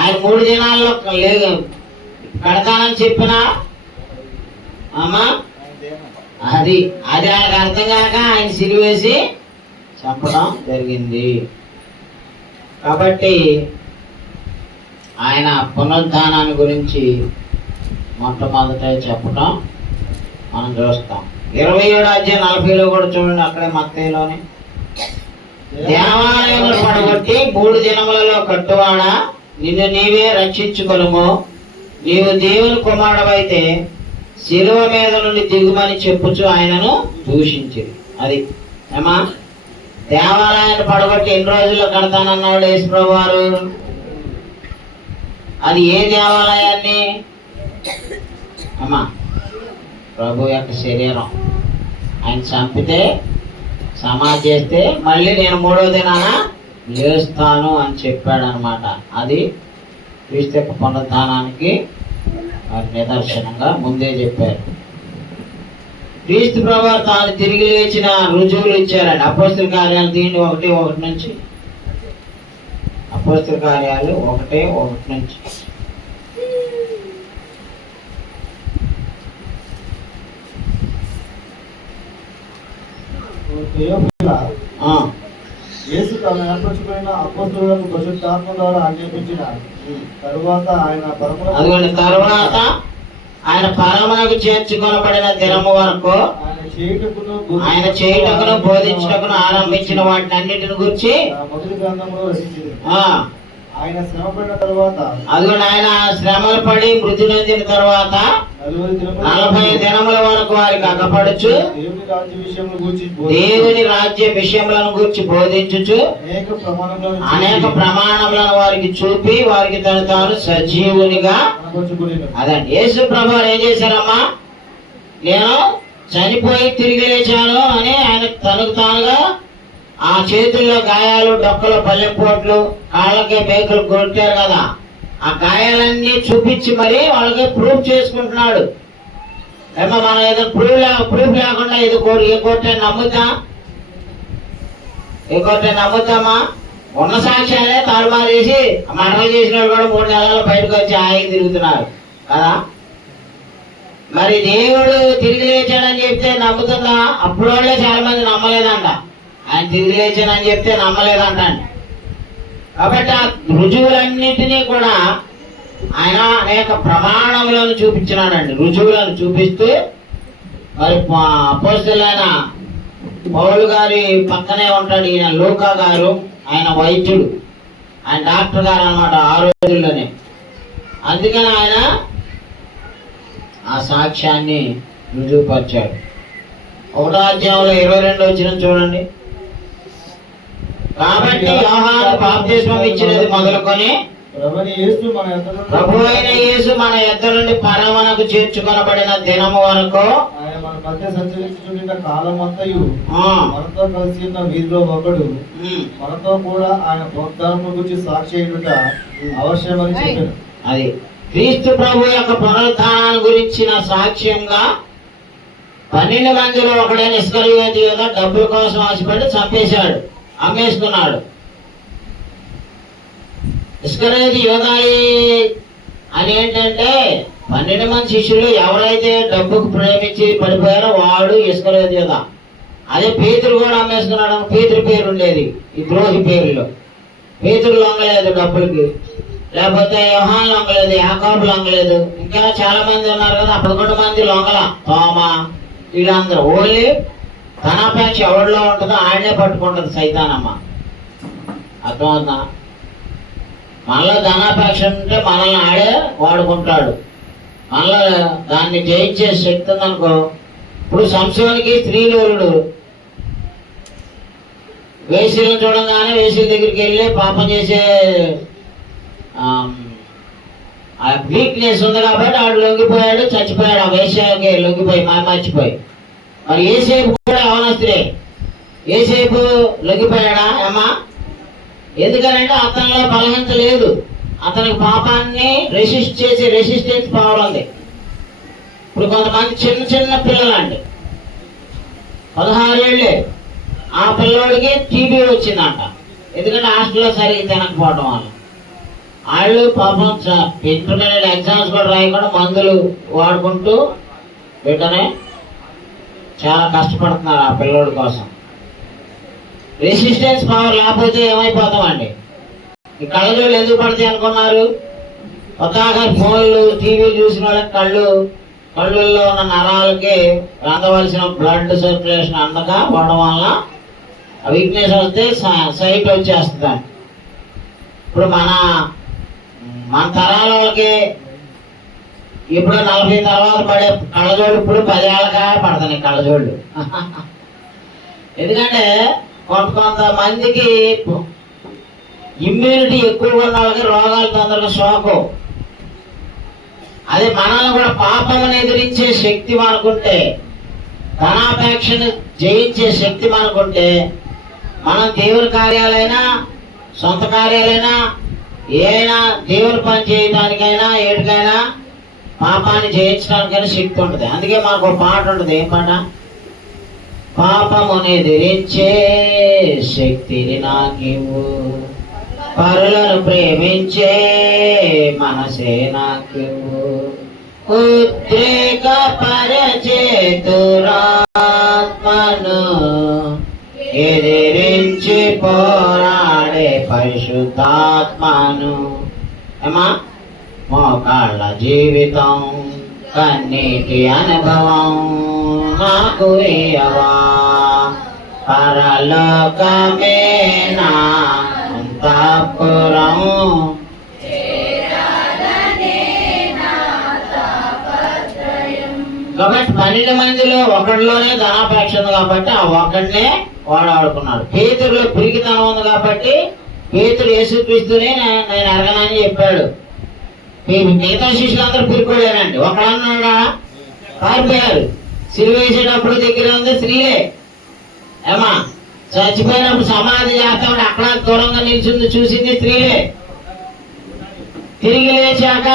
ఆయన 3 దినాల్లో లేదు కడతానని చెప్పిన అమ్మా, అది ఆయనకు అర్థం కాక ఆయన సిరివేసి చంపడం జరిగింది. కాబట్టి ఆయన పునరుద్ధానాన్ని గురించి మొట్టమొదట చెప్పటం మనం చూస్తాం. 27:40 కూడా చూడండి, అక్కడే మత్తయిలోనే. దేవాలయములు పడగొట్టి 3 దినములలో కట్టువాడా, నిన్ను నీవే రక్షించుకొనుము. నీవు దేవుని కుమారుడవైతే శిలువ మీద నుండి దిగుమని చెప్పుచు ఆయనను దూషించింది. అది ఏమా, దేవాలయాన్ని పడగొట్టి ఎన్ని రోజుల్లో కడతానన్నాడు యేసుప్రభు వారు. అది ఏ దేవాలయాన్ని అమ్మా? ప్రభు యొక్క శరీరం. ఆయన చంపితే సమాధి చేస్తే మళ్ళీ నేను 3వ దినాన లేస్తాను అని చెప్పాడు అనమాట. అది క్రీస్తు యొక్క పునరుద్ధానానికి నిదర్శనంగా ముందే చెప్పారు. క్రీస్తు ప్రభు తాను తిరిగి లేచిన రుజువులు ఇచ్చారండి. అపోస్తల కార్యాలు 1:1 నుంచి. అపోస్తల కార్యాలు 1:1 నుంచి. యేసు తన ఏర్పరచుకున్న అపోస్తలులకు పరిశుద్ధాత్మ ద్వారా ఆజ్ఞాపించిన తరువాత ఆయన పరమునకు చేర్చుకొనబడిన దినము వరకు ఆయన చేయుటకును బోధించుటకును ఆరంభించిన వాటిని అన్నిటిని గురించి మొదటి గ్రంథంలో రచించింది. ఆయన శ్రమపడిన తర్వాత ఆయన శ్రమలు పడి మృతి నొందిన తర్వాత 40 దినముల వరకు వారికి అగపడుచు దేవుని రాజ్య విషయములను గురించి బోధించుచు అనేక ప్రమాణములను వారికి చూపి వారికి తాను సజీవునిగా. అదండి యేసు ప్రభువారు ఏం చేశారమ్మా? నేను చనిపోయి తిరిగి లేచాను అని ఆయన తనకు తానుగా ఆ చేతుల్లో గాయాలు, డొక్కలు, పల్లెపోట్లు, కాళ్ళకి మేకులు కొట్టారు కదా, ఆ గాయాలన్నీ చూపించి మరి వాళ్ళకి ప్రూఫ్ చేసుకుంటున్నాడు. ఏమో మనం ఏదో ప్రూఫ్ లేకుండా ఇది ఏ కోర్టు నమ్ముతా? ఏ కోర్టు నమ్ముతామా? ఉన్న సాక్ష్యాలే తారుమారేసి మరణం చేసిన వాళ్ళు కూడా 3 నెలలు బయటకు వచ్చి ఆగి తిరుగుతున్నారు కదా. మరి దేవుడు తిరిగి లేచాడని చెప్తే నమ్ముతుందా? అప్పుడు వాళ్ళే చాలా మంది నమ్మలేదంట. ఆయన తిరిగి లేచానని చెప్తే నమ్మలేదంటండి. కాబట్టి ఆ రుజువులన్నిటినీ కూడా ఆయన అనేక ప్రమాణములను చూపించినాడండి. రుజువులను చూపిస్తూ మరి అపోస్తలుడైన పౌలు గారి పక్కనే ఉంటాడు ఈయన లూకా గారు. ఆయన వైద్యుడు, ఆయన డాక్టర్ గారు అన్నమాట ఆ రోజుల్లోనే. అందుకని ఆయన ఆ సాక్ష్యాన్ని రుజువుపరిచాడు. 1వ అధ్యాయంలో 22వ వచనం చూడండి. కాబట్టి యోహాను బాప్తిస్మం ఇచ్చినది మొదలుకొని ప్రభు అయిన యేసు మన యొద్ద నుండి పరమునకు చేర్చుకొనబడిన దినము వరకు మన మధ్య సంచరించుచున్న కాలమంతయు మనతో కలిసి ఉన్న వీరిలో ఒకడు మనతో కూడా ఆయన పునరుద్ధానము గురించి సాక్షి అయ్యుట అవశ్యమని చెప్పాడు. అది క్రీస్తు ప్రభు యొక్క పునరుద్ధానాన్ని గురించిన సాక్ష్యంగా 12 మందిలో ఒకడైన ఇస్కరియోతు యూదా డబ్బుల కోసం ఆశపడి చంపేశాడు, అమ్మేసుకున్నాడు. ఇస్కరియోతు యూదా అని ఏంటంటే 12 మంది శిష్యులు ఎవరైతే డబ్బుకు ప్రేమించి పడిపోయారో వాడు ఇస్కరియోతు యూదా. అదే పేతురు కూడా అమ్మేసుకున్నాడు. పేతురు పేరు ఉండేది ఈ ద్రోహి పేరులో. పేతురు లొంగలేదు డబ్బులకి, లేకపోతే యోహాను లొంగలేదు, యాకోబు లొంగలేదు, ఇంకా చాలా మంది ఉన్నారు కదా. 11 మంది లొంగల. తోమా వీళ్ళందరూ ఓన్లీ ధనాపేక్ష ఎవరిలో ఉంటుందో ఆయనే పట్టుకుంటుంది సైతానమ్మ. అర్థమవుతుందా? మనలో ధనాపేక్ష ఉంటే మనల్ని ఆడే వాడుకుంటాడు. మనలో దాన్ని జయించే శక్తి ఉందనుకో. ఇప్పుడు సంశయానికి స్త్రీలోలుడు వేసీలను చూడంగానే వేసీల దగ్గరికి వెళ్ళి పాపం చేసే వీక్నెస్ ఉంది కాబట్టి ఆడు లొంగిపోయాడు, చచ్చిపోయాడు. ఆ వేషకి లొంగిపోయి మర్చిపోయి. మరి ఏసేపు కూడా యవనస్తుడే. ఏసేపు లొంగిపోయాడా అమ్మా? ఎందుకనంటే అతనిలో బలహీనత లేదు. అతనికి పాపాన్ని రెసిస్ట్ చేసే రెసిస్టెన్స్ పవర్ ఉంది. ఇప్పుడు కొంతమంది చిన్న చిన్న పిల్లలండి, 16 ఏళ్ళే, ఆ పిల్లోడికి టీబీ వచ్చిందంట. ఎందుకంటే హాస్టల్లో సరిగ్గా తినకపోవడం వల్ల. వాళ్ళు పాపం ఇంటర్మీడియట్ ఎగ్జామ్స్ కూడా రాయకుండా మందులు వాడుకుంటూ బిడ్డనే చాలా కష్టపడుతున్నారు ఆ పిల్లోడి కోసం. రెసిస్టెన్స్ పవర్ లేకపోతే ఏమైపోతామండి? ఈ కళ్ళజోళ్ళు ఎందుకు పడతాయి అనుకున్నారు? కొత్తగా ఫోన్లు టీవీలు చూసిన వాళ్ళకి కళ్ళుల్లో ఉన్న నరాలకి అందవలసిన బ్లడ్ సర్క్యులేషన్ అందక పోవడం వల్ల వీక్నెస్ వస్తే సైట్ వచ్చేస్తుంది. ఇప్పుడు మన తరాల వాళ్ళకి ఇప్పుడు 40 తర్వాత పడే కళ్ళజోళ్ళు ఇప్పుడు 10 ఏళ్ళగా పడుతున్నాయి కళ్ళజోళ్ళు. ఎందుకంటే కొంతమందికి ఇమ్యూనిటీ ఎక్కువగా ఉన్న వాళ్ళకి రోగాలు తొందరగా సోకవు. అదే మనల్ని కూడా పాపమును ఎదిరించే శక్తి మనకుంటే, ధనాపేక్షను జయించే శక్తి మనకుంటే, మనం దేవుని కార్యాలైనా సొంత కార్యాలైనా ఏదైనా దేవుని పని చేయడానికైనా ఏటికైనా పాపాన్ని జయించడానికైనా శక్తి ఉంటుంది. అందుకే మనకు ఒక పాట ఉంటుంది. ఏం పాట? పాపమును ఎదిరించే శక్తిని నాకివ్వు, పరులను ప్రేమించే మనసే నాకివ్వు, ఉద్రేక పరచేతురాత్మను ఎదిరించి పోరాడే పరిశుద్ధాత్మను. ఏమా? మోకాళ్ళ జీవితం కన్నీటి అనుభవం నాకు ఇయ్యవా, పరలోకమే నా అంతఃపురం. కాబట్టి 12 మందిలో ఒకడిలోనే ధనాపేక్ష ఉంది కాబట్టి ఆ ఒకడినే వాడాడుకున్నాడు. పేతురులో పిరికితనం ఉంది కాబట్టి పేతురు యేసుక్రీస్తునే నేను ఎరగనని చెప్పాడు. మిగతా శిష్యులందరూ పిరుకోలేనండి. ఒకడన్నా పారిపోయారు. సిలువ వేసేటప్పుడు దగ్గర ఉంది స్త్రీలే. ఏమా? చచ్చిపోయినప్పుడు సమాధి చేస్తామని అక్కడ దూరంగా నిలిచింది చూసింది స్త్రీలే. తిరిగి లేచాక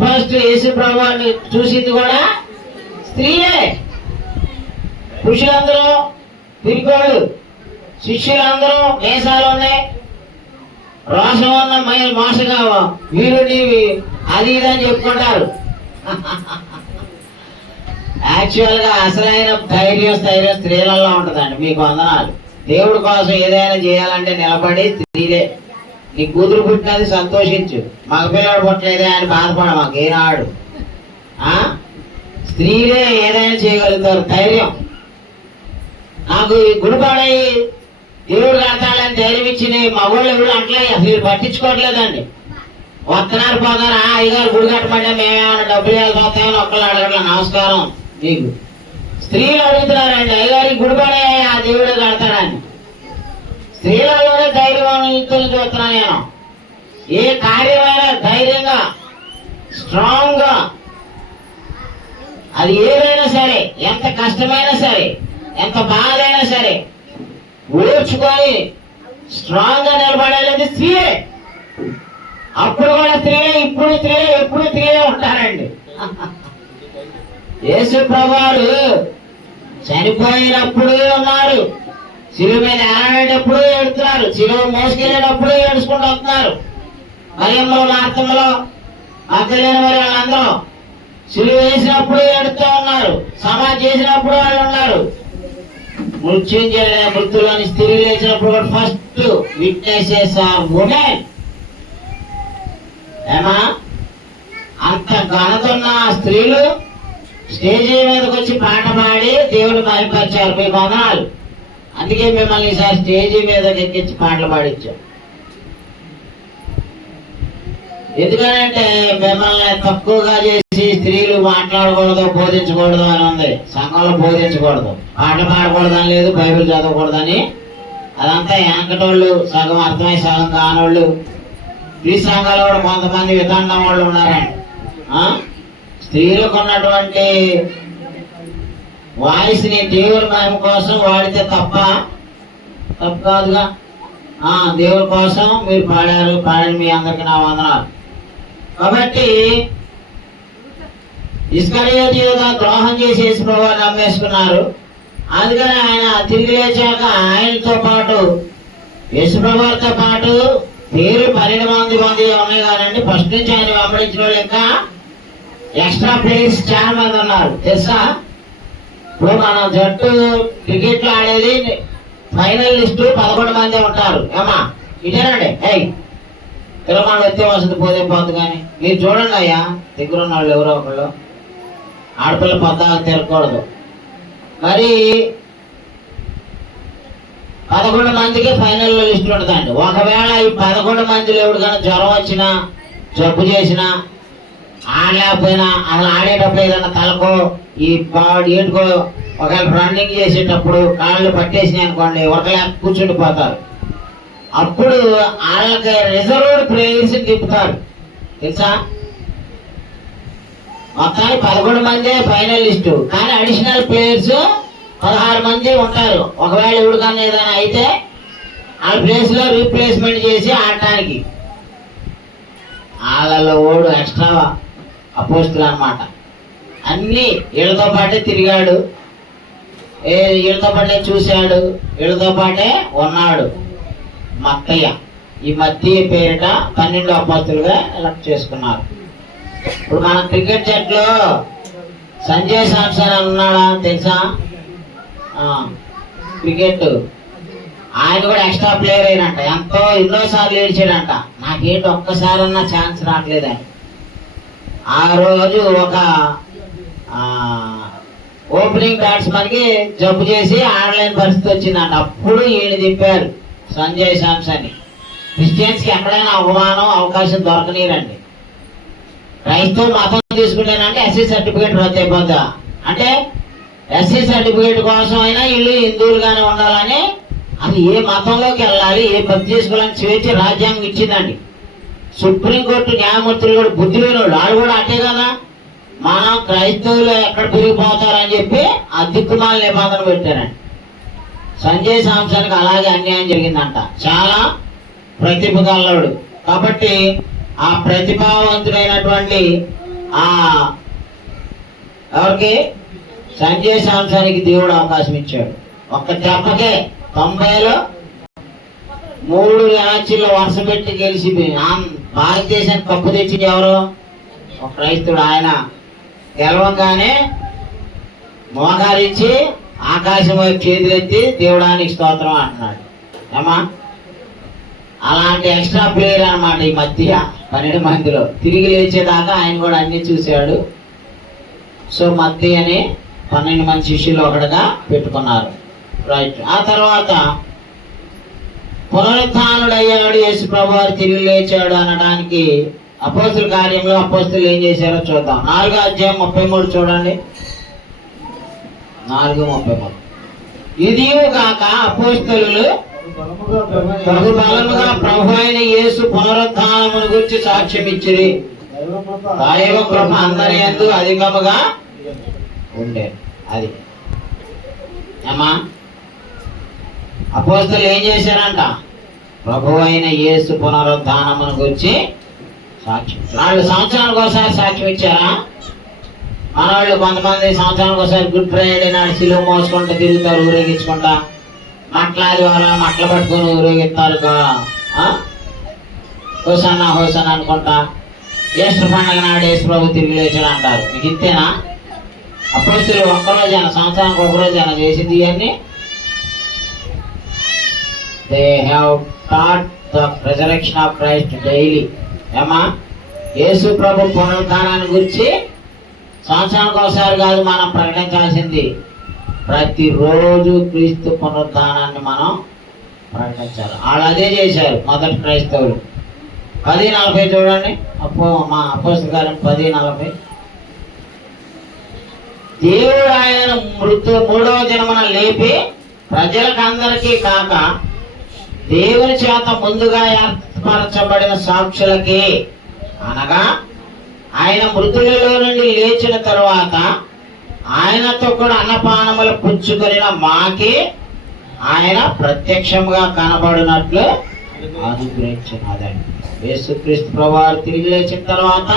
ఫస్ట్ యేసు ప్రభువుని చూసింది కూడా స్త్రీలే. పురుషులందరూ పిరికోళ్ళు, శిష్యులందరూ మేసాలు ఉన్నాయి, రోషం ఉన్న మోసగా వీరుని అది ఇదని చెప్పుకుంటారు. యాక్చువల్ గా అసలైన ధైర్యం స్త్రీలలో ఉంటుందండి. మీకు వందనాలు. దేవుడి కోసం ఏదైనా చేయాలంటే నిలబడి స్త్రీలే. నీ కూతురు పుట్టినది సంతోషించు, మగపిల్లడు పుట్టలేదే అని బాధపడ మాకు ఏనాడు. స్త్రీలే ఏదైనా చేయగలుగుతారు. ధైర్యం. నాకు ఈ గుడిపాడై దేవుడు కడతాడని ధైర్యం ఇచ్చిన మగవాళ్ళు ఎవరు అట్లా అసలు పట్టించుకోవట్లేదండి. వస్తున్నారు పోతారు. అయ్యగారు గుడి కట్టమంటే మేమేమన్నా డబ్బులు వెళ్ళిపోతామని ఒక్కళ్ళు అడగట్లా. నమస్కారం మీకు. స్త్రీలు అడుగుతున్నారండి, అయ్యగారికి గుడిపడే ఆ దేవుడే కడతాడని. స్త్రీలలోనే ధైర్యవంతులు చూస్తున్నాను నేను. ఏ కార్యమైనా ధైర్యంగా స్ట్రాంగ్ గా, అది ఏదైనా సరే, ఎంత కష్టమైనా సరే, ఎంత బాధైనా సరే ఓర్చుకొని స్ట్రాంగ్ గా నిలబడాలంటే స్త్రీలే. అప్పుడు కూడా స్త్రీలే, ఇప్పుడు స్త్రీలే, ఎప్పుడు స్త్రీలే ఉంటారండి. యేసు ప్రభువారు చనిపోయినప్పుడు ఉన్నారు, శిలువ మీద ఏలాడేటప్పుడు ఏడుతున్నారు, శిలువ మోసుకెళ్ళేటప్పుడు ఏడుచుకుంటూ వస్తున్నారు. మరియమ్మలో మార్తమ్మలో అక్కలేని మరి వాళ్ళందరూ శిలువ వేసినప్పుడు ఏడుతూ ఉన్నారు, సమాధి చేసినప్పుడు వాళ్ళు ఉన్నారు. మృత్యులోని స్త్రీ లేచినప్పుడు కూడా ఫస్ట్ విట్నెసెస్ ఆర్ వుమెన్. ఏమా? అంత ఘనతున్న స్త్రీలు స్టేజీ మీదకి వచ్చి పాట పాడి దేవుడు మహిమపరిచారు. మీకు వందనాలు. అందుకే మిమ్మల్ని ఈసారి స్టేజీ మీద ఎక్కించి పాటలు పాడించాం. ఎందుకంటే మిమ్మల్ని తక్కువగా చేసి స్త్రీలు మాట్లాడకూడదు, బోధించకూడదు అని ఉంది. సంఘంలో బోధించకూడదు, పాట పాడకూడదు అని లేదు, బైబిల్ చదవకూడదని. అదంతా వెనకటోళ్ళు, సగం అర్థమై సగం కానోళ్ళు. ఈ సంఘాలు కూడా కొంతమంది వితండం వాళ్ళు ఉన్నారండి. స్త్రీలకు ఉన్నటువంటి వాయిస్ ని దేవుని మహిమ కోసం వాడితే తప్పు కాదుగా. దేవుని కోసం మీరు పాడని మీ అందరికి నా వందనాలు. కాబట్టి ఇస్కరియోతు యూదా ద్రోహం చేసి యేసు ప్రభువుని నమ్మేసుకున్నారు. అందుకని ఆయన తిరిగి లేచాక ఆయనతో పాటు యేసు ప్రభువుతో పాటు పేరు 12 మంది ఉన్నాయి కానండి. ఫస్ట్ నుంచి ఆయన వెంబడించిన వాళ్ళు ఇంకా ఎక్స్ట్రా ప్లేయర్స్ చాలా మంది ఉన్నారు తెలుసా. ఇప్పుడు మన జట్టు క్రికెట్ లో ఆడేది ఫైనల్ లిస్టు 11 మంది ఉంటారు. ఏమా ఇదేనండి. తిరమాడు వచ్చే వసతి పోతే పోతుంది. కానీ మీరు చూడండి అయ్యా, దగ్గర ఉన్న వాళ్ళు ఎవరో ఒకళ్ళు ఆడపిల్ల పద్దాలు తిరగకూడదు. మరి 11 మందికి ఫైనల్లో లిస్ట్ ఉంటుందండి. ఒకవేళ ఈ 11 మందిలో ఎవరికైనా జ్వరం వచ్చినా, జబ్బు చేసినా, ఆడలేకపోయినా, అసలు ఆడేటప్పుడు ఏదైనా తలకో ఈ ఏటుకో ఒకవేళ రన్నింగ్ చేసేటప్పుడు కాళ్ళు పట్టేసినాయి అనుకోండి, ఒకలేక కూర్చుండిపోతారు. అప్పుడు వాళ్ళకి రిజర్వ్డ్ ప్లేయర్స్ తిప్పుతారు తెలుసా. మొత్తానికి 11 మందే ఫైనల్ లిస్టు, కానీ అడిషనల్ ప్లేయర్స్ 16 మంది ఉంటారు. ఒకవేళ ఎవరికన్నా ఏదైనా అయితే వాళ్ళ ప్లేస్ లో రీప్లేస్మెంట్ చేసి ఆడటానికి. వాళ్ళలో ఓడు ఎక్స్ట్రా అపోస్తులు అన్నమాట. అన్ని వీళ్ళతో పాటే తిరిగాడు, వీళ్ళతో పాటే చూశాడు, వీళ్ళతో పాటే ఉన్నాడు. మత్తయ్య, ఈ మత్తయ్య పేరిట 12 అపోస్తులుగా ఎలక్ట్ చేసుకున్నారు. ఇప్పుడు మన క్రికెట్ జట్లో సంజయ్ శాంసన్ ఉన్నాడా తెలుసా? క్రికెట్ ఆయన కూడా ఎక్స్ట్రా ప్లేయర్ అయినంట. ఎన్నోసార్లు ఏడ్చాడంట, నాకేంటి ఒక్కసారన్నా ఛాన్స్ రావట్లేదని. ఆ రోజు ఒక ఓపెనింగ్ బ్యాట్స్మన్ కి జబ్బు చేసి ఆడలేని పరిస్థితి వచ్చిందంట. అప్పుడు ఈయన తిప్పారు సంజయ్ శాంసన్. క్రిస్టియన్స్ కి ఎక్కడైనా అవకాశం దొరకనీరండి. క్రైస్తవ మతం తీసుకుంటానంటే ఎస్సీ సర్టిఫికేట్ రద్దు అయిపోద్దా అంటే, ఎస్సీ సర్టిఫికేట్ కోసం అయినా వీళ్ళు హిందువులుగానే ఉండాలని, అది ఏ మతంలోకి వెళ్ళాలి, ఏ పని చేసుకోవాలని స్వేచ్ఛ రాజ్యాంగం ఇచ్చిందండి. సుప్రీంకోర్టు న్యాయమూర్తులు కూడా బుద్ధి లేనివాళ్ళు, వాళ్ళు కూడా అట్టే కదా, మనం క్రైస్తవులు ఎక్కడ పెరిగిపోతారని చెప్పి ఆ దిక్కుమాల నిబంధన పెట్టారండి. సంజయ్ శాంసన్కి అలాగే అన్యాయం జరిగిందంట. చాలా ప్రతిభ గలవాడు కాబట్టి ఆ ప్రతిభావంతుడైనటువంటి ఎవరికి సంజయ్ శాంసన్కి దేవుడు అవకాశం ఇచ్చాడు. ఒక్క దెబ్బకే 90లో 3 మ్యాచ్ల్లో వరుస పెట్టి గెలిచి భారతదేశానికి కప్పు తెచ్చింది ఎవరు? ఒక క్రైస్తవుడు. ఆయన గెలవంగానే మోకారించి ఆకాశం వైపు చేతులెత్తి దేవుడానికి స్తోత్రం అంటున్నాడు. ఏమా అలాంటి ఎక్స్ట్రా ప్లేయర్ అన్నమాట. ఈ మధ్య 12 మందిలో తిరిగి లేచేదాకా ఆయన కూడా అన్ని చూశాడు. సో మధ్య అని 12 మంది శిష్యులు ఒకటిగా పెట్టుకున్నారు. రైట్. ఆ తర్వాత పునరుత్థానుడయ్యాడు యేసు ప్రభు వారు, తిరిగి లేచాడు అనడానికి అపోస్తుల కార్యంలో అపోస్తులు ఏం చేశారో చూద్దాం. 4వ అధ్యాయం 33 చూడండి. 4:33. ఇదియు కాక అపోస్తులు బలముగా ప్రభు అయిన యేసు పునరుత్థానమును గురించి సాక్ష్యం ఇచ్చిరి. దైవ కృప అందరి యందు అధికముగా ఉండే. అది ఏమా అపోస్తులు ఏం చేశారంట? ప్రభు అయిన యేసు పునరుత్థానమును గురించి సాక్ష్యం. వాళ్ళు సంవత్సరానికి ఒకసారి సాక్ష్యం ఇచ్చారా? మనవాళ్ళు కొంతమంది సంవత్సరానికి ఒకసారి గుడ్ ఫ్రైడే నాడు సిలువ మోసుకుంటూ తిరుగుతారు, ఊరేగించుకుంటా. మట్లాది వాళ్ళ మట్ల పట్టుకొని ఊరేగిస్తారు. హోసన్నా హోసన్నా అనుకుంటా. ఈస్టర్ పండుగ నాడు యేసు ప్రభు తిరిగి లేచాడు అంటారు. మీకు ఇంతేనా? అపోస్తులు ఒక్కరోజైనా, సంవత్సరానికి ఒకరోజైనా చేసింది ఇవన్నీ? They have taught the resurrection of Christ daily. ఏమా యేసు ప్రభు పునరుద్ధానాన్ని గురించి సంవత్సరానికి ఒకసారి కాదు మనం ప్రకటించాల్సింది, ప్రతిరోజు క్రీస్తు పునరుద్ధానాన్ని మనం ప్రకటించాలి. వాళ్ళు అదే చేశారు మొదటి క్రైస్తవులు. 10:40 చూడండి. మా అపోస్తల కార్యం 10:40. దేవుడు ఆయన మూడవ దినమున లేపి ప్రజలకందరికీ కాక దేవుని చేత ముందుగా ఏర్పరచబడిన సాక్షులకి, అనగా ఆయన మృతులలో నుండి లేచిన తరువాత ఆయనతో కూడా అన్నపానములు పుచ్చుకొనిన మాకి ఆయన ప్రత్యక్షంగా కనబడినట్లు అనుగ్రహించినదండి. యేసుక్రీస్తు ప్రభువారు తిరిగి లేచిన తర్వాత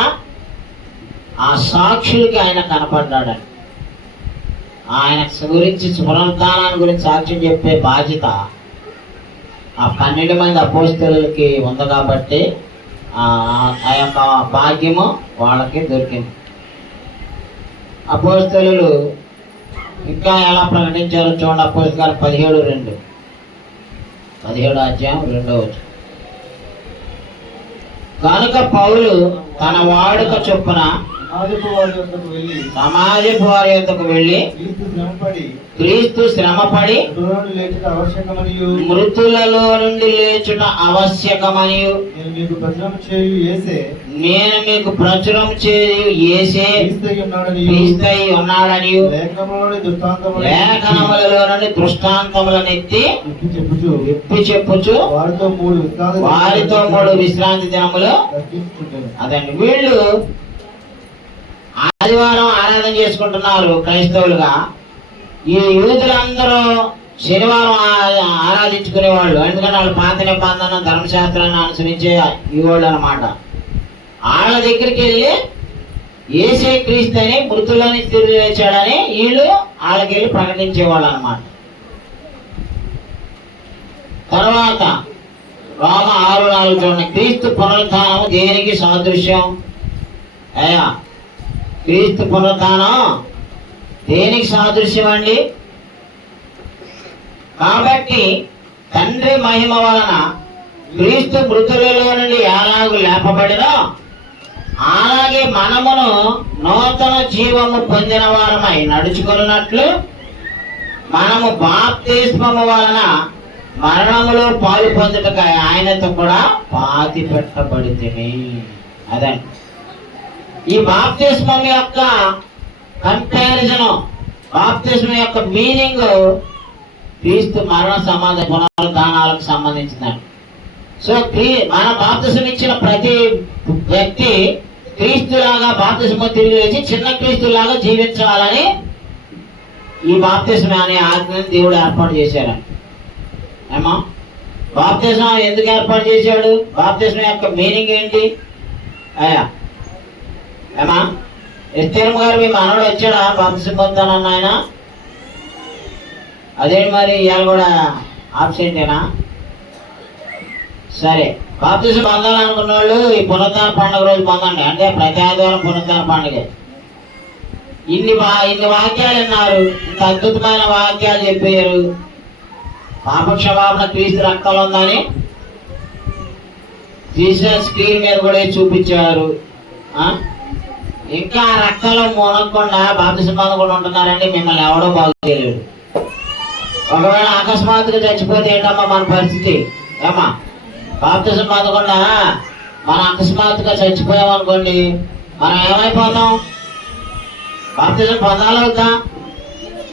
ఆ సాక్షులకి ఆయన కనపడ్డాడండి. ఆయన గురించి, పునరుద్ధానాన్ని గురించి సాక్ష్యం చెప్పే బాధ్యత ఆ 12 మంది అపోస్తలులకి ఉంది కాబట్టి ఆ యొక్క భాగ్యము వాళ్ళకి దొరికింది. అపోస్తలులు ఇంకా ఎలా ప్రకటించారో చూడండి. అపోస్తల కార్యం 17:2. 17వ అధ్యాయం 2వ వచనం. కనుక పౌలు తన వాడుక చొప్పున సమాజపు వారి యొద్దకు వెళ్ళి క్రీస్తు శ్రమపడి మృతులలో నుండి లేచుట ఆవశ్యకమనియు నేను మీకు ప్రచురం చేయు యేసే క్రీస్తై ఉన్నాడనియు లేఖనములలో నుండి దృష్టాంతములను ఎత్తి చెప్పుచు వారితో 3 విశ్రాంతి దినములు అదండి. వీళ్ళు ఆదివారం ఆరాధన చేసుకుంటున్నారు క్రైస్తవులుగా. ఈ యూదులందరూ శనివారం ఆరాధించుకునే వాళ్ళు, ఎందుకంటే వాళ్ళు పాత నిబంధన ధర్మశాస్త్రాన్ని అనుసరించే ఈ వాళ్ళు అనమాట. వాళ్ళ దగ్గరికి వెళ్ళి యేసే క్రీస్తు అని మృతులని తిరిగి లేచాడని వీళ్ళు వాళ్ళకి వెళ్ళి ప్రకటించేవాళ్ళు అనమాట. తర్వాత రోమ 6:4 చూడండి. క్రీస్తు పునరుత్థానము దేనికి సాదృశ్యం? అయ్యా, క్రీస్తు పునరుత్థానం దేనికి సాదృశ్యం అండి? కాబట్టి తండ్రి మహిమ వలన క్రీస్తు మృతులలో నుండి ఎలాగూ లేపబడినో అలాగే మనమును నూతన జీవము పొందిన వారమై నడుచుకున్నట్లు మనము బాప్తిస్మము వలన మరణములో పాలు పొందుటకై ఆయనతో కూడా పాతి పెట్టబడితిమి. అదండి ఈ బాప్తిస్మం యొక్క కంపారిజన్, బాప్తిస్మం యొక్క మీనింగ్ క్రీస్తు మరణ సమాధి పునరుద్ధానాలకు సంబంధించిందండి. సో మన బాప్తిస్మం ఇచ్చిన ప్రతి వ్యక్తి క్రీస్తులాగా బాప్తిస్మం తిరిగి లేచి చిన్న క్రీస్తులాగా జీవించాలని ఈ బాప్తిస్మం అనే ఆజ్ఞని దేవుడు ఏర్పాటు చేశారు. ఏమా, బాప్తిస్మం ఎందుకు ఏర్పాటు చేశాడు? బాప్తిస్మం యొక్క మీనింగ్ ఏంటి? అయ్యా ఏమా, ఎస్తేరమ్మ గారు మీ మనవడు వచ్చాడా బాప్తిస్మం పొందుతానన్న ఆయన? అదే మరి ఇవాళ కూడా ఆబ్సెంటేనా? సరే, బాప్తిస్మం పొందాలనుకున్న వాళ్ళు ఈ పునరుద్ధాన పండుగ రోజు పొందండి. అంటే ప్రతి ఆదివారం పునరుద్ధాన పండుగ. ఇన్ని వాక్యాలు విన్నారు, ఇంత అద్భుతమైన వాక్యాలు చెప్పారు. పాపక్షమాపణ క్రీస్తు రక్తంలో ఉందని జీసస్ స్క్రీన్ మీద కూడా చూపించారు. ఇంకా రక్తంలో మునగకుండా బాప్తిస్మం పొందకుండా ఉంటున్నారంటే మిమ్మల్ని ఎవడో బాగు చేయలేడు. ఒకవేళ అకస్మాత్తుగా చచ్చిపోతే ఏంటమ్మా మన పరిస్థితి? ఏమా, బాప్తిస్మం పొందకుండా మనం అకస్మాత్తుగా చచ్చిపోయామనుకోండి, మనం ఏమైపోతాం? బాప్తిస్మం పొందాలవుతా?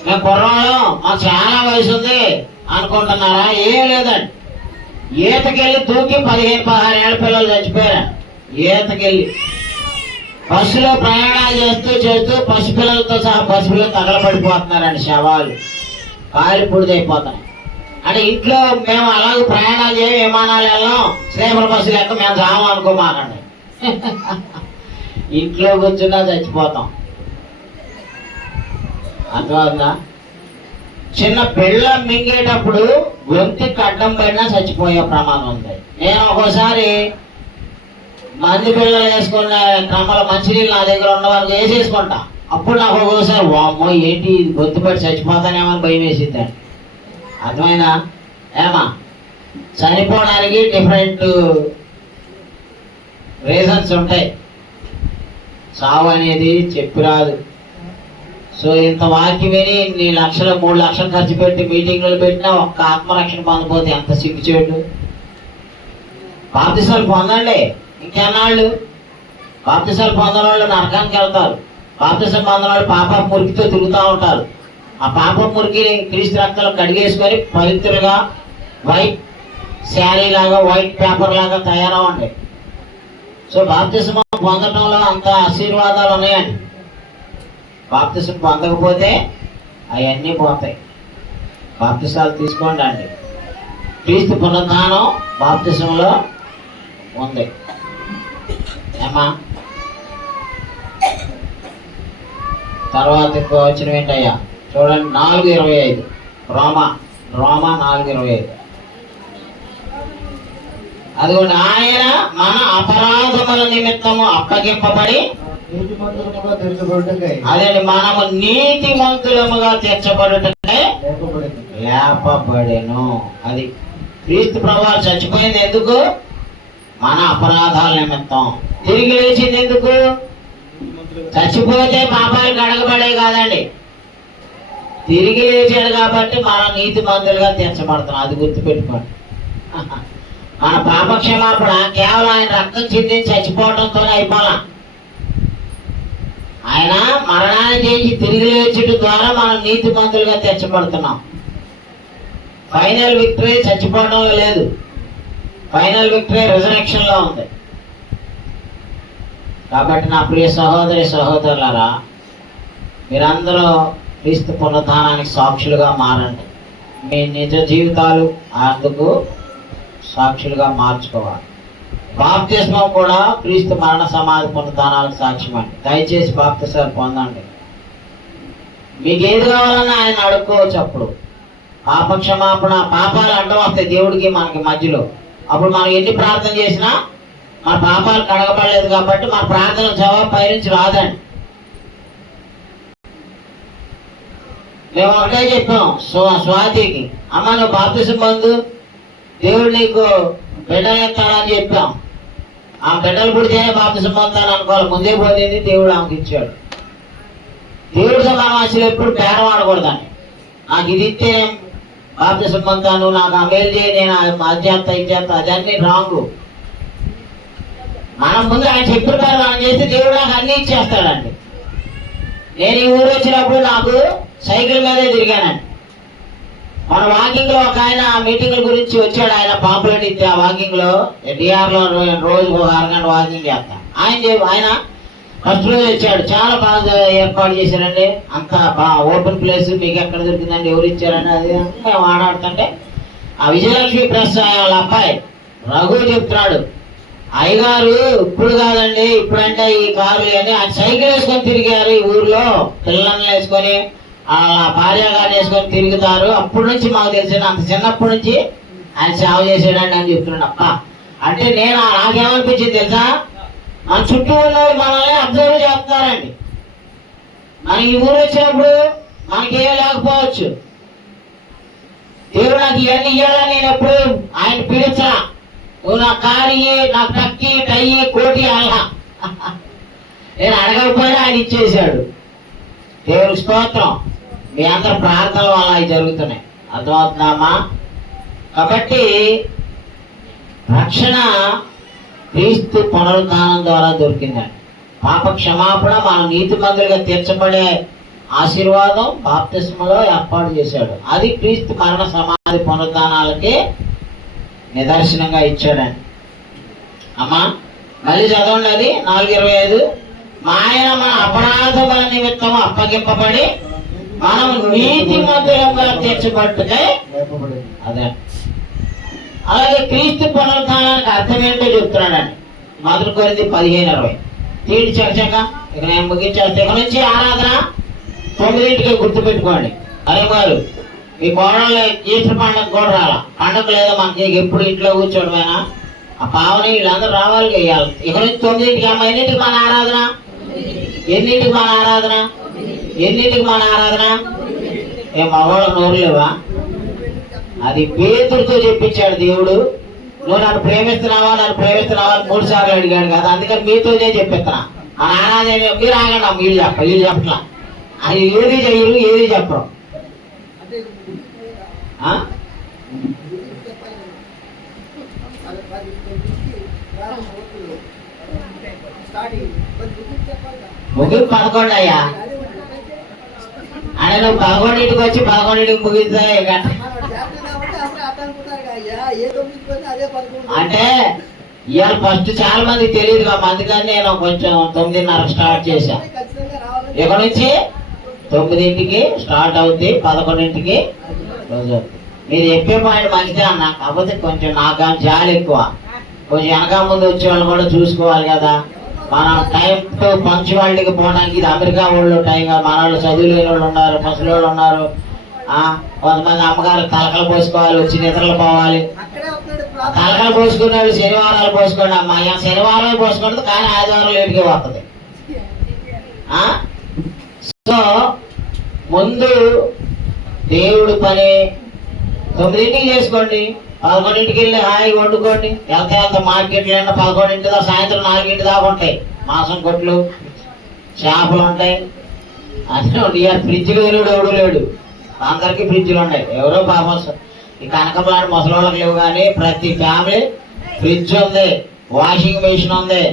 మేము కుర్రాళ్ళం, మాకు చాలా వయసు ఉంది అనుకుంటున్నారా? ఏం లేదండి. ఈతకెళ్ళి దూకి 15-16 ఏళ్ళ పిల్లలు చచ్చిపోయారు. ఈతకెళ్ళి బస్సులో ప్రయాణాలు చేస్తూ పసిపిల్లలతో సహా పసిపిల్లలు తగలబడిపోతున్నారండి. శవాలు కాలి పుడిదైపోతున్నాయి. అంటే ఇంట్లో మేము అలాగే ప్రయాణాలు చేయం, విమానాలు వెళ్ళాం, స్లీపర్ బస్సులు ఎక్క మేము చావం అనుకోమాకండి. ఇంట్లో కూర్చున్నా చచ్చిపోతాం. అర్థమవుతుందా? చిన్న పిల్ల మింగేటప్పుడు గొంతుకి అడ్డం పడినా చచ్చిపోయే ప్రమాదం ఉంది. నేను ఒక్కోసారి మంది పిల్లలు వేసుకున్న క్రమంలో మంచినీళ్ళు నా దగ్గర ఉన్న వరకు వేసేసుకుంటా. అప్పుడు నాకు ఒక్కోసారి వామ్మో ఏంటి ఇది గొంతుపడి చచ్చిపోతానేమని భయం వేసిద్దండి. అర్థమైనా? ఏమా, చనిపోవడానికి డిఫరెంట్ రీజన్స్ ఉంటాయి. సావు అనేది చెప్పిరాదు. సో ఇంత వాక్యం విని ఇన్ని లక్షలు 3 లక్షలు ఖర్చు పెట్టి మీటింగ్లు పెట్టినా ఒక్క ఆత్మరక్షణ పొందకపోతే ఎంత సిగ్గుచేటు. బాప్తిస్మాలు పొందండి. ఇంకెన్నాళ్ళు? బాప్తిస్మాలు పొందని వాళ్ళు నరకానికి వెళ్తారు. బాప్తిస్మం పొందని వాళ్ళు పాప మురికితో తిరుగుతూ ఉంటారు. ఆ పాప మురికి క్రీస్తు రక్తంలో కడిగేసుకొని పవిత్రులుగా వైట్ శారీ లాగా, వైట్ పేపర్ లాగా తయారవ్వండి. సో బాప్తిస్మం పొందడంలో అంత ఆశీర్వాదాలు ఉన్నాయండి. బాప్తిస్మం పొందకపోతే అవన్నీ పోతాయి. బాప్తిసాలు తీసుకోండి అండి. క్రీస్తు పునరుద్ధానం బాప్తిస్మంలో ఉంది. ఏమా, తర్వాత ఎక్కువ వచ్చిన ఏంటయ్యా చూడండి. 4:25 రోమా 4:25. అదిగోండి, ఆయన మన అపరాధముల నిమిత్తము అప్పగింపబడి అదే మనము నీతిమంతులముగా తీర్చబడుటకై లేపబడెను. అది క్రీస్తు ప్రభువు చచ్చిపోయింది ఎందుకు? మన అపరాధాల నిమిత్తం. తిరిగి లేచింది ఎందుకు? చచ్చిపోతే పాపాలు కడగబడే కాదండి, తిరిగి లేచాడు కాబట్టి మనం నీతిమంతులుగా తీర్చబడుతున్నాం. అది గుర్తుపెట్టుకోండి. మన పాప క్షమాపణ కేవలం ఆయన రక్తం చిందించి చచ్చిపోవడంతోనే అయిపోలా. ఆయన మరణాన్ని చేసి తిరిగి లేచడం ద్వారా మనం నీతిమంతులుగా తీర్చబడుతున్నాం. ఫైనల్ విక్టరీ చచ్చిపోవడంలో లేదు, ఫైనల్ విక్టరీ రిజరెక్షన్ లో ఉంది. కాబట్టి నా ప్రియ సహోదరి సహోదరులారా, మీరందరూ క్రీస్తు పునరుద్ధానానికి సాక్షులుగా మారండి. మీ నిజ జీవితాలు అందుకు సాక్షులుగా మార్చుకోవాలి. బాప్తిస్మం కూడా క్రీస్తు మరణ సమాధి పునరుద్ధానాలకు సాక్ష్యం అండి. దయచేసి బాప్తిస్మాలు పొందండి. మీకు ఏది కావాలన్నా ఆయన అడుక్కోవచ్చు. అప్పుడు పాప క్షమాపణ, పాపాలు అడ్డం వస్తాయి దేవుడికి మనకి మధ్యలో. అప్పుడు మనం ఎన్ని ప్రార్థన చేసినా మన పాపాలు కడగబడలేదు కాబట్టి మన ప్రార్థన జవాబు పైనుంచి రాదండి. మేము ఒకటే చెప్పాం స్వాతికి, అమ్మ నువ్వు బాప్తిసం పొందు, దేవుడు నీకు బిడ్డలు ఇస్తాడని చెప్పాం. ఆ బిడ్డలు పుడితేనే బాప్తిసం పొందుతాను అనుకోవాలి. ముందే పొందింది దేవుడు ఆమెకి ఇచ్చాడు. దేవుడితో మనం అసలు ఎప్పుడు పేరం ఆడకూడదండి. నాకు ఇది ఇస్తే నేను బాప్తిసం పొందుతాను, నాకు ఆ మేలు చేయి, నేను అది చేస్తా ఇది చేస్తా, అదన్నీ రాంగు. మనం ముందు ఆయన చెప్పిన పేరు మనం చేస్తే దేవుడు నాకు అన్ని ఇచ్చేస్తాడండి. నేను ఈ ఊరు వచ్చినప్పుడు నాకు సైకిల్ మీదే తిరిగానండి. మన వాకింగ్ లో ఒక ఆయన మీటింగ్ల గురించి వచ్చాడు. ఆయన పాంప్లెట్ ఇస్తే ఆ వాకింగ్ లో డిఆర్ లో రోజుకు ఒక అరగంట వాకింగ్ చేస్తాను. ఆయన ఫస్ట్ రోజు వచ్చాడు. చాలా బాగా ఏర్పాటు చేశారండి, అంత బాగా ఓపెన్ ప్లేస్, మీకు ఎక్కడ దొరికిందండి, ఎవరు ఇచ్చారండి, అది మేము ఆడాడుతుంటే ఆ విజయలక్ష్మి ప్రెస్ వాళ్ళ అబ్బాయి రఘు చెప్తున్నాడు, అయ్యగారు ఇప్పుడు కాదండి, ఇప్పుడంటే ఈ కార్లు అని ఆయన సైకిల్ వేసుకొని తిరిగారు ఈ ఊర్లో, పిల్లల్ని వేసుకొని వాళ్ళ భార్య గారిని వేసుకొని తిరుగుతారు. అప్పటి నుంచి మాకు తెలిసిన, అంత చిన్నప్పటి నుంచి ఆయన సేవ చేసాడండి అని చెప్తున్నాడు. అప్ప అంటే నేను నాకేమనిపించింది తెలుసా, మన చుట్టూ ఉన్నవాళ్ళు మనల్ని అబ్జర్వ్ చేస్తున్నారండి. మన ఈ ఊరు వచ్చినప్పుడు మనకేం లేకపోవచ్చు, దేవుడు నాకు ఇవన్నీ ఇవ్వాలని నేను ఎప్పుడు ఆయన పీడించా. నువ్వు నా కారు నాకు టక్కి టయ్యి కోటి అలా నేను అడగకపోయినా ఆయన ఇచ్చేసాడు. దేవుడి స్తోత్రం. మీ అందరి ప్రార్థనల వల్ల అవి జరుగుతున్నాయి. అర్థమవుతున్నామా? కాబట్టి రక్షణ క్రీస్తు పునరుద్ధానం ద్వారా దొరికిందండి. పాప క్షమాపణ మనం నీతిమంతులుగా తీర్చబడే ఆశీర్వాదం బాప్తిస్మలో ఏర్పాటు చేశాడు. అది క్రీస్తు మరణ సమాధి పునరుద్ధానాలకి నిదర్శనంగా ఇచ్చాడండి. అమ్మా మళ్ళీ చదవండి, అది 4:25. ఆయన మన అపరాధముల నిమిత్తం అప్పగింపబడి మనం నీతిమంతులుగా తీర్చబట్టుకే. అదే అలాగే క్రీస్తు పునరుద్ధానానికి అర్థం ఏంటో చెప్తున్నాడండి. 1 కొరింథీ 15:20. తీడి చర్చక ఇక నేను ముగించేస్తే, ఇక నుంచి ఆరాధన 9ంటికి గుర్తుపెట్టుకోండి. అరే వారు మీ కోడళ్ళు ఈస్టర్ పండుగ కూడా రాలా, పండుగ లేదా మనకి ఎప్పుడు ఇంట్లో కూర్చోవడమేనా? ఆ పావని వీళ్ళందరూ రావాలి వేయాలి. ఇక నుంచి 9ంటికి. అమ్మ ఎన్నింటికి మన ఆరాధన? ఎన్నింటికి మన ఆరాధన? ఎన్నింటికి మన ఆరాధన? ఏ మగవాళ్ళ నోరు లేవా? అది పేతురుతో చెప్పించాడు దేవుడు. నువ్వు నన్ను ప్రేమిస్తున్నావా, నన్ను ప్రేమిస్తున్నావా అని 3 సార్లు అడిగాడు కదా. అందుకని మీతోనే చెప్పిస్తున్నా. ఆ ఆరాధన మీరు ఆగండి, వీళ్ళు చెప్పట్లా. అది ఏది చెయ్యరు, ఏది చెప్పరు. ముగింపు 11 అయ్యా. అంటే నువ్వు 11ంటికి వచ్చి 11ంటికి ముగిస్తా అంటే ఇవాళ ఫస్ట్ చాలా మంది తెలియదు కాబట్టి అందుకని నేను కొంచెం 9:30 స్టార్ట్ చేశా. ఇక నుంచి 9ంటికి స్టార్ట్ అవుద్ది, 11ంటికి రోజు. మీరు చెప్పే పాయింట్ మంచిదే అన్న, కాకపోతే కొంచెం నాకు జాలి ఎక్కువ. కొంచెం వెనక ముందు వచ్చే వాళ్ళు కూడా చూసుకోవాలి కదా. మనం టైం టు పంక్చువాలిటీకి పోవడానికి ఇది అమెరికా వాళ్ళు టైం కాదు. మన వాళ్ళు చదువు లేని వాళ్ళు ఉన్నారు, ముసలి వాళ్ళు ఉన్నారు. కొంతమంది అమ్మగారు తలకలు పోసుకోవాలి, వచ్చి నిద్రలు పోవాలి. తలకలు పోసుకునే వాళ్ళు శనివారాలు పోసుకోండి అమ్మా. శనివారాలు పోసుకోండి కానీ ఆదివారం లేటుగా వస్తుంది. సో ముందు దేవుడు పని 9ంటికి చేసుకోండి, 11ంటికి వెళ్ళి హాయిగా వండుకోండి. వెళ్తే మార్కెట్లు 11ంటి దాకా సాయంత్రం 4ంటి దాకా ఉంటాయి. మాంసం కొట్లు, చేపలు ఉంటాయి. అదే ఫ్రిడ్జ్లు లేడు, ఎవడు లేడు. అందరికీ ఫ్రిడ్జ్లు ఉన్నాయి. ఎవరో పాపం ఈ కనకం ముసలి వాళ్ళకి లేవు, కానీ ప్రతి ఫ్యామిలీ ఫ్రిడ్జ్ ఉంది, వాషింగ్ మెషిన్ ఉంది,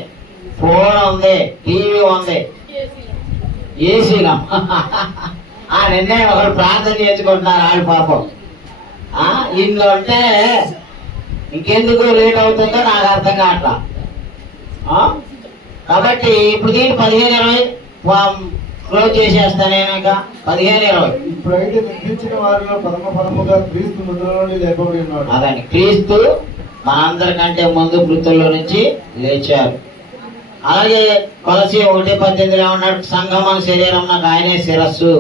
ఫోన్ ఉంది, టీవీ ఉంది, ఏసీగా. నిన్నే ఒకరు ప్రార్థన చేసుకుంటున్నారు వాళ్ళు పాపం. ఇందులో అంటే ఇంకెందుకు లేట్ అవుతుందో నాకు అర్థం కావట్లా. కాబట్టి ఇప్పుడు దీన్ని 15-20 క్లోజ్ చేసేస్తానేక. 15-20 ఇప్పుడైతే నిద్రించిన వారిలో ప్రథమ ఫలముగా క్రీస్తు మృతుల నుండి లేపబడి ఉన్నాడు. అదండి, క్రీస్తు మనందరికంటే ముందు మృతుల్లో నుంచి లేచారు. అలాగే కొలసి 1:18 ఉన్నాడు, సంగమ శరీరం నాకు ఆయనే శిరస్సు.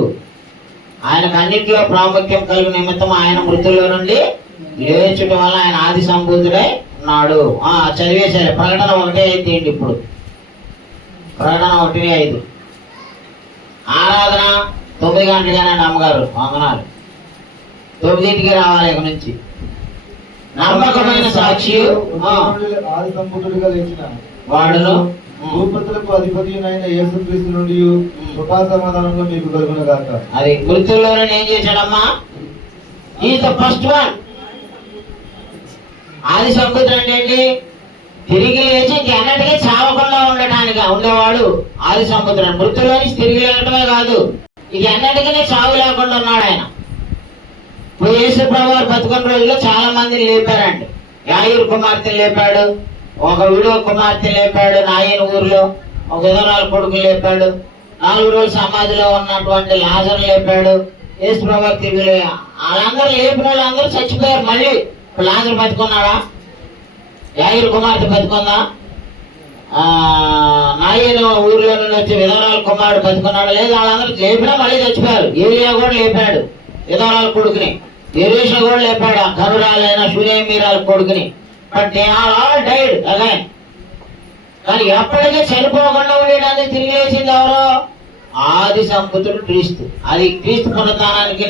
ఆయనకు అన్నింటిలో ప్రాముఖ్యం కలిగిన నిమిత్తం ఆయన మృతుల్లో నుండి లేచుట వల్ల ఆయన ఆది సంబూతుడై ఉన్నాడు. చదివేశారు. ప్రకటన 1:5 ఇప్పుడు. ప్రకటన 1:5. ఆరాధన 9 గంటలకేనండి అమ్మగారు. వందనాలు. 9ంటికి రావాలి ఇక నుంచి. నమ్మకమైన సాక్షి ఆది సంబూతుడిగా లేచిన వాడును భూపతులకు అధిపతి అయిన యేసుక్రీస్తు నుండి కృపా సమాధానంలో మీకు కలుగును గాక. అది మృతుల్లోనే ఏం చేశాడమ్మా? Is the first one. ఆది సంబూతుడు అంటే ఏంటి? తిరిగి లేచి ఇంకెన్నటికీ చావకుండా ఉండేవాడు ఆది సంబూతుడు. మృతుల్లో నుంచి తిరిగి లేకటమే కాదు, ఇక ఎన్నటికీ చావు లేకుండా ఉన్నాడు ఆయన. ఇప్పుడు యేసు ప్రభువు బతుకున్న రోజుల్లో చాలా మందిని లేపారండి. యాయిరు కుమార్తె లేపాడు, ఒక విడో కుమార్తె లేపాడు, నాయన ఊర్లో ఒక విధవరాలు కొడుకు లేపాడు, 4 రోజులు సమాధిలో ఉన్నటువంటి లాజరు లేపాడు. యేసు ప్రభువు తిరిగి వాళ్ళందరూ లేపిన వాళ్ళందరూ చచ్చిపోయారు. మళ్ళీ ఇప్పుడు లాజరు బతుకున్నాడా? యాయిరు కుమార్తె బతుకుందా? నాయన ఊర్లో నుండి వచ్చి విధవరాలు కుమారుడు బతుకున్నాడు? లేదు, వాళ్ళందరూ లేపినా మళ్ళీ చచ్చిపోయారు. ఏలియా కూడా లేపాడు విధవరాల కొడుకుని, ఎలీషా కూడా లేపాడు కరురాలైన షూనేమీరాల కొడుకుని. But they are all died again. కానీ ఎప్పటికీ చనిపోకుండా ఉండేటానికి తిరిగి లేచింది ఎవరో? ఆది సంబూతుడు క్రీస్తు. అది క్రీస్తు పునరుత్థానానికి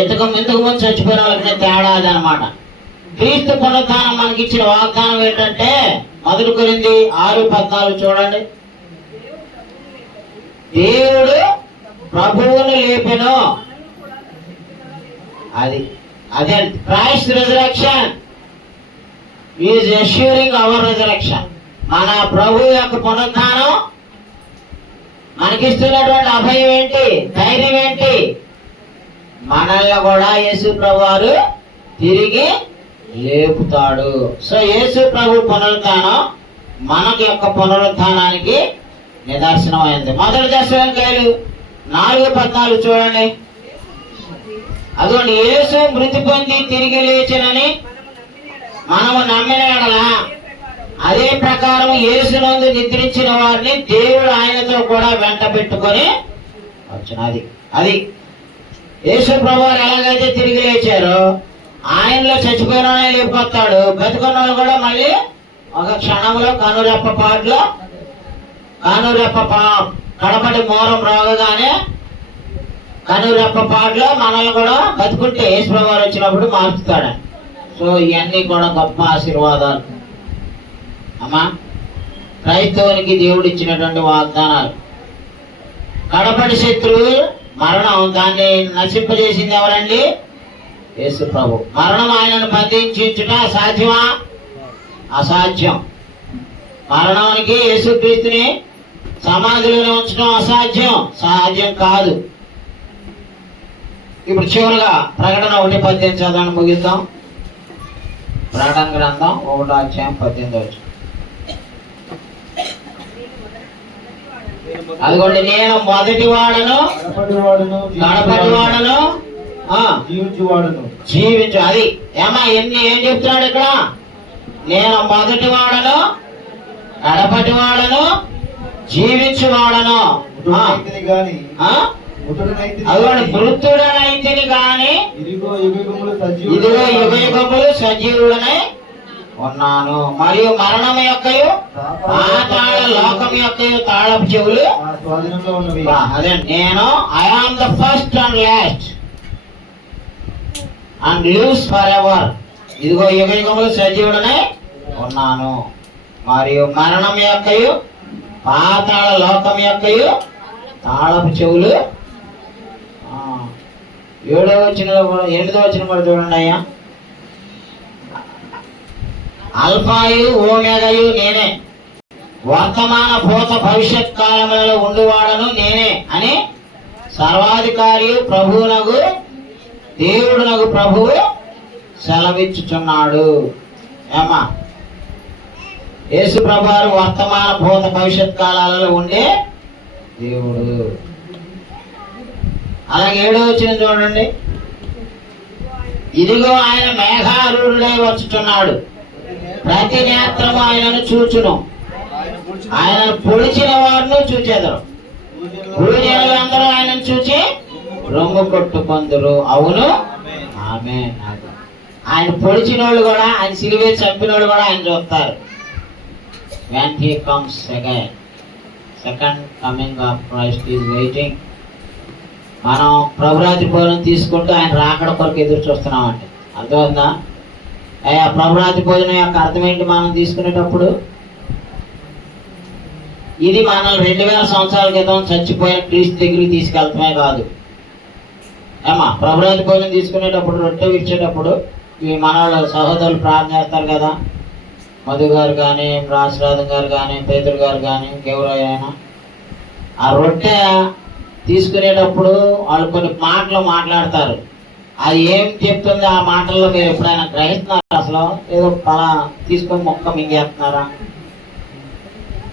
ఇంతకు ముందు చచ్చిపోయిన వాళ్ళకి తేడా అది అనమాట. క్రీస్తు పునరుత్థానం మనకి ఇచ్చిన వాగ్దానం ఏంటంటే 1 కొరింథీ 6:14 చూడండి. దేవుడు ప్రభువును లేపెను. అదే Christ resurrection is assuring our resurrection. మన ప్రభు యొక్క పునరుత్థానం మనకిస్తున్నటువంటి అభయం ఏంటి, ధైర్యం ఏంటి? మనల్ని కూడా యేసు ప్రభు వారు తిరిగి లేపుతాడు. సో యేసు ప్రభు పునరుత్థానం మనకి యొక్క పునరుత్థానానికి నిదర్శనమైంది. 1 దశలోనికాయలు 4:14 చూడండి. అదిగోండి, యేసు మృతి పొంది తిరిగి లేచినని మనము నమ్మిన యెడల అదే ప్రకారం యేసునందు నిద్రించిన వారిని దేవుడు ఆయనతో కూడా వెంట పెట్టుకొని వచ్చినది. అది యేసు ప్రభువారు ఎలాగైతే తిరిగి లేచారో ఆయనలో చచ్చిపోయిన వాళ్ళని లేపుకొస్తాడు. బతుకున్న వాళ్ళు కూడా మళ్ళీ ఒక క్షణంలో కడపటి మోరం రాగానే కనురెప్పపాటులో మనల్ని కూడా బతుకుంటే యేసు ప్రభువారు వచ్చినప్పుడు మార్చుతాడు. సో ఇవన్నీ కూడా గొప్ప ఆశీర్వాదాలు అమ్మా. క్రైస్తవునికి దేవుడు ఇచ్చినటువంటి వాగ్దానాలు. కడపటి శత్రువు మరణం, దాన్ని నశింపజేసింది ఎవరండి? యేసు ప్రభు. మరణం ఆయనను బంధించుట సాధ్యమా? అసాధ్యం. మరణానికి యేసుక్రీస్తుని సమాధిలోనే ఉంచడం అసాధ్యం, సాధ్యం కాదు. ఇప్పుడు చివరిగా ప్రకటన 1:18 చదవని ముగిద్దాం. ప్రకటన గ్రంథం 1:18. అదిగోండి, నేను మొదటి వాడను గడపటి వాడను జీవించు. అది ఏం చెప్తున్నాడు ఇక్కడ? నేను మొదటి వాడను గడపటి వాడను జీవించు వాడను. అదిగోండి, మృతుడనైతిని గాని ఇదిగో యుగయుగములు సజీవుడనై ఉన్నాను. మరియు మరణం యొక్కయు పాతాళ లోకం యొక్కయు తాళపు చెవులు. అదే నేను I am the first and last. And lives for ever. ఇదిగో యుగ యుగములు సజీవుడనే ఉన్నాను, మరియు మరణం యొక్కయు పాతాళ లోకం యొక్కయు తాళపు చెవులు. 7వ వచనంలో 8వ వచనం కూడా చూడండి అయ్యా. అల్ఫాయు ఓమెగయు నేనే, వర్తమాన భూత భవిష్యత్ కాలములలో ఉండువాడను నేనే అని సర్వాధికారి ప్రభువునగు దేవుడునగు ప్రభువు సెలవిచ్చుచున్నాడు. ఏమా, యేసు ప్రభువారు వర్తమాన భూత భవిష్యత్ కాలాలలో ఉండే దేవుడు. అలాగే 7వ వచనం చూడండి. ఇదిగో ఆయన మేఘారూఢుడై వచ్చుచున్నాడు, ప్రతి నేత్రము ఆయనను చూచును, ఆయన పొడిచిన వారిని చూచెదరు, భూజనులందరూ ఆయనను చూచి రొమ్ము కొట్టుకొందురు. అవును, ఆమె. ఆయన పొడిచిన వాళ్ళు కూడా, ఆయన సిలువ చంపిన వాళ్ళు కూడా ఆయన చూస్తారు. When he comes again, second coming of Christ is waiting. మనం ప్రభురాత్రి భోజనం తీసుకుంటూ ఆయన రాకడ కొరకు ఎదురు చూస్తున్నామంటే అర్థమవుతుందా? అయ్యా, ప్రభురాత్రి భోజనం యొక్క అర్థం ఏంటి? మనం తీసుకునేటప్పుడు ఇది మనం 2000 సంవత్సరాల క్రితం చచ్చిపోయిన క్రీస్తు దగ్గరికి తీసుకెళ్తామే కాదు. ఏమా, ప్రభురాత్రి భోజనం తీసుకునేటప్పుడు, రొట్టె విరిచేటప్పుడు ఈ మనవాళ్ళ సహోదరులు ప్రార్థన చేస్తారు కదా, మధు గారు కానీ, రాజరాధం గారు కానీ, పేదరు గారు కానీ, ఎవరైనా ఆ రొట్టె తీసుకునేటప్పుడు వాళ్ళు కొన్ని మాటలు మాట్లాడతారు. అది ఏం చెప్తుంది ఆ మాటల్లో మీరు ఎప్పుడైనా గ్రహిస్తున్నారా? అసలు ఏదో పలా తీసుకొని మొక్క మింగేస్తున్నారా?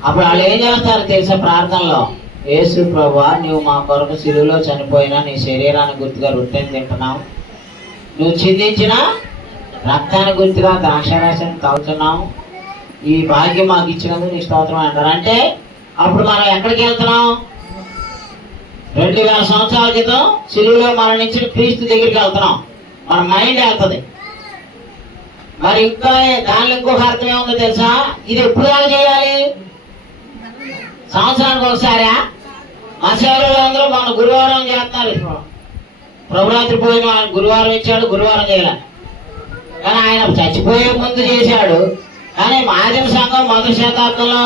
అప్పుడు వాళ్ళు ఏం చేస్తారు తెలుసా? ప్రార్థనలో, యేసు ప్రభువా, నువ్వు మా కొరకు సిలువలో చనిపోయినా నీ శరీరాన్ని గుర్తుగా రొట్టెని తింటున్నావు, నువ్వు చిందించిన రక్తాన్ని గుర్తుగా ద్రాక్షారసాన్ని తాగుతున్నావు, ఈ భాగ్యం మాకు ఇచ్చినందుకు నీ స్తోత్రం అంటారు. అంటే అప్పుడు మనం ఎక్కడికి వెళ్తున్నాం? 2000 సంవత్సరాల క్రితం సిలువలో మరణించిన క్రీస్తు దగ్గరికి వెళ్తున్నాం. మన మైండ్ వెళ్తుంది. మరి ఇంకా దానిలో ఇంకొక అర్థం ఏముందో తెలుసా? ఇది ఎప్పుడు దాకా చేయాలి? సంవత్సరానికి ఒకసారా? మా సేవలు అందరూ మన గురువారం చేస్తున్నారు. ప్రభురాత్రి భోజనం ఆయన గురువారం ఇచ్చాడు, గురువారం చేయాలి. కానీ ఆయన చచ్చిపోయే ముందు చేశాడు. కానీ ఆదిమ సంఘం మొదటి శతాబ్దంలో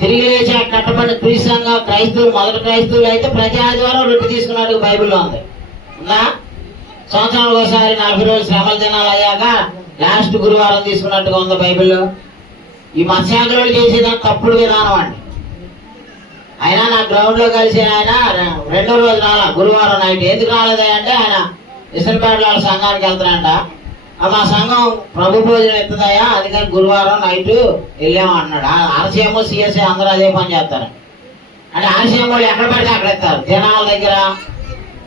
తిరిగి లేచి కట్టబడిన క్రీస్తు సంఘం క్రైస్తవులు, మొదటి క్రైస్తవులు అయితే ప్రతి ఆదివారం రొట్టె తీసుకున్నట్టు బైబిల్లో ఉంది. ఉందా? సంవత్సరానికి ఒకసారి 40 రోజులు శ్రమల దినాలు అయ్యాక లాస్ట్ గురువారం తీసుకున్నట్టుగా ఉంది బైబిల్లో. ఈ మత్స్యాగ్రులు చేసేదాన్ని తప్పుడు విధానం అండి. అయినా నా గ్రౌండ్ లో కలిసి ఆయన 2వ రోజు రాలా, గురువారం నైట్. ఎందుకు రాలేదంటే ఆయన ఇసనపేట వాళ్ళ సంఘానికి వెళ్తారంట. మా సంఘం ప్రభు భోజనం ఎత్తుందయా, అందుకని గురువారం నైట్ వెళ్ళాము అన్నాడు. ఆర్సీఎం సిఎస్ఐ అందరూ అదే పని చేస్తారు. అంటే ఆర్సీఎం వాళ్ళు ఎక్కడ పడితే అక్కడ ఎత్తారు. జనాల దగ్గర,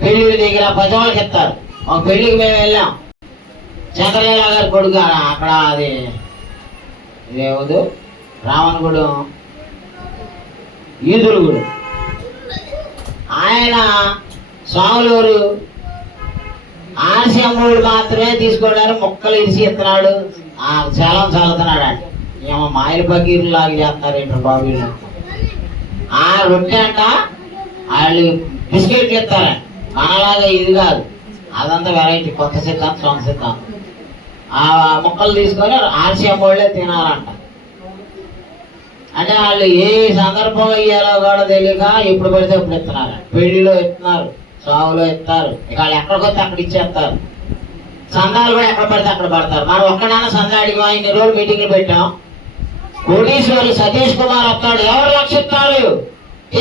పెళ్లి దగ్గర, పదవాళ్ళకి ఎత్తారు. ఒక పెళ్లికి మేము వెళ్ళాం, చంద్రలీల గారి కొడుకు అక్కడ, అది ఇదేవదు రావణగూడెం ఈదుల గుడి. ఆయన స్వాములూరు ఆర్సీఎమ్మోడు మాత్రమే తీసుకోవడానికి మొక్కలు ఇరిసి ఎత్తున్నాడు, చలం చల్లుతున్నాడు అండి. ఏమో మాయల బకీర్లు లాగా చేస్తున్నారు ఏంటో బాబు. ఆ రొట్టె అంట వాళ్ళు బిస్కెట్లు ఇస్తారండి, మనలాగా ఇది కాదు. అదంతా వెరైటీ, కొత్త సిద్ధాంతం, సొంత సిద్ధాంతం. ఆ మొక్కలు తీసుకొని ఆర్సీఎమ్మోళ్ళే తినాలంట. అంటే వాళ్ళు ఏ సందర్భంలో ఇయ్యాలో కూడా తెలియక ఎప్పుడు పడితే ఎప్పుడు ఇస్తున్నారు. పెళ్లిలో ఇస్తున్నారు, సాగులో ఇస్తారు, ఇక వాళ్ళు ఎక్కడికి వస్తే అక్కడ ఇచ్చేస్తారు. సందాలు కూడా ఎక్కడ పడితే అక్కడ పడతారు. మనం ఒక్కడైనా సందా అడిగా, ఇన్ని రోజులు మీటింగ్లు పెట్టాం. కోటీశ్వరులు సతీష్ కుమార్ వస్తాడు, ఎవరు 1,00,000 ఇస్తారు,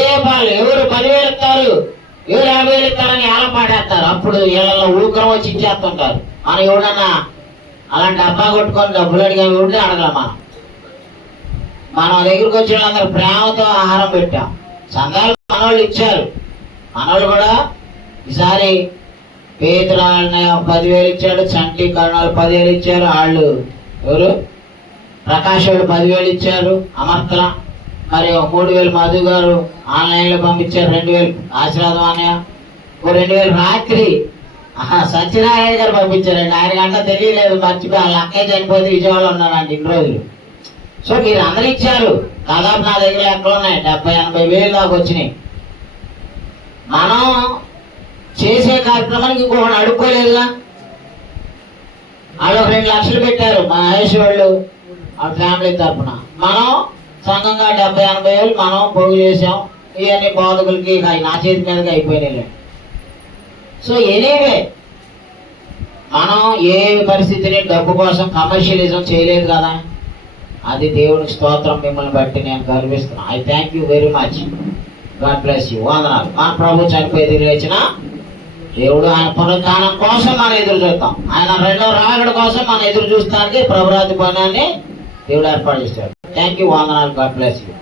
ఏ పాలు ఎవరు 10,000 ఇస్తారు, ఎవరు 50,000 ఇస్తారని ఎలా పాడేస్తారు. అప్పుడు వీళ్ళలో ఊకరం వచ్చి ఇచ్చేస్తుంటారు. మనం ఎవడన్నా అలాంటి డబ్బా కొట్టుకొని డబ్బులు అడిగా ఉంటే అడగల. మనం దగ్గరికి వచ్చిన వాళ్ళందరూ ప్రేమతో ఆహారం పెట్టాం. సందాలు మనోళ్ళు ఇచ్చారు. మనోళ్ళు కూడా ఈసారి పేదరాళ్ళని 10,000 ఇచ్చాడు, చంటి కరుణాలు 10,000 ఇచ్చారు. వాళ్ళు ఎవరు ప్రకాష్ వాళ్ళు 10,000 ఇచ్చారు, అమర్తల. మరి 3,000 మధు గారు ఆన్లైన్ లో పంపించారు, 2,000 ఆశీర్వాదం అన్నయ్య, 2,000 రాత్రి సత్యనారాయణ గారు పంపించారండి. ఆయనకంట తెలియలేదు, మర్చిపోయి వాళ్ళ అక్కయ్య చనిపోతే విజయవాడలో ఉన్నారండి ఇన్ని రోజులు. సో మీరు అందరు ఇచ్చారు. దాదాపు నా దగ్గర లెక్కలు ఉన్నాయి, 70-80 వేలు దాకా వచ్చినాయి. మనం చేసే కార్యక్రమానికి ఇంకొకటి అడుక్కోలేదుగా. వాళ్ళు ఒక 2 లక్షలు పెట్టారు మా మహేష్ వాళ్ళు వాళ్ళ ఫ్యామిలీ తరఫున. మనం సంఘంగా 70-80 వేలు మనం పోగు చేసాం. ఇవన్నీ బోధకులకి నా చేతి మీదకి అయిపోయినాయి. సో ఎనీవే మనం ఏ పరిస్థితిని డబ్బు కోసం కమర్షియలిజం చేయలేదు కదా. అది దేవునికి స్తోత్రం. మిమ్మల్ని బట్టి నేను గర్విస్తున్నాను. I thank you very much. God bless you. వందనాలు. మన ప్రభు చనిపోయి ఎదురు లేచిన దేవుడు ఆయన పునరుత్థానం కోసం మనం ఎదురు చూస్తాం. ఆయన రెండవ రాకడ కోసం మనం ఎదురు చూస్తానికి ప్రభురాజు పనాన్ని దేవుడు ఏర్పాటు చేశాడు. Thank you. వందనాలు. God bless you.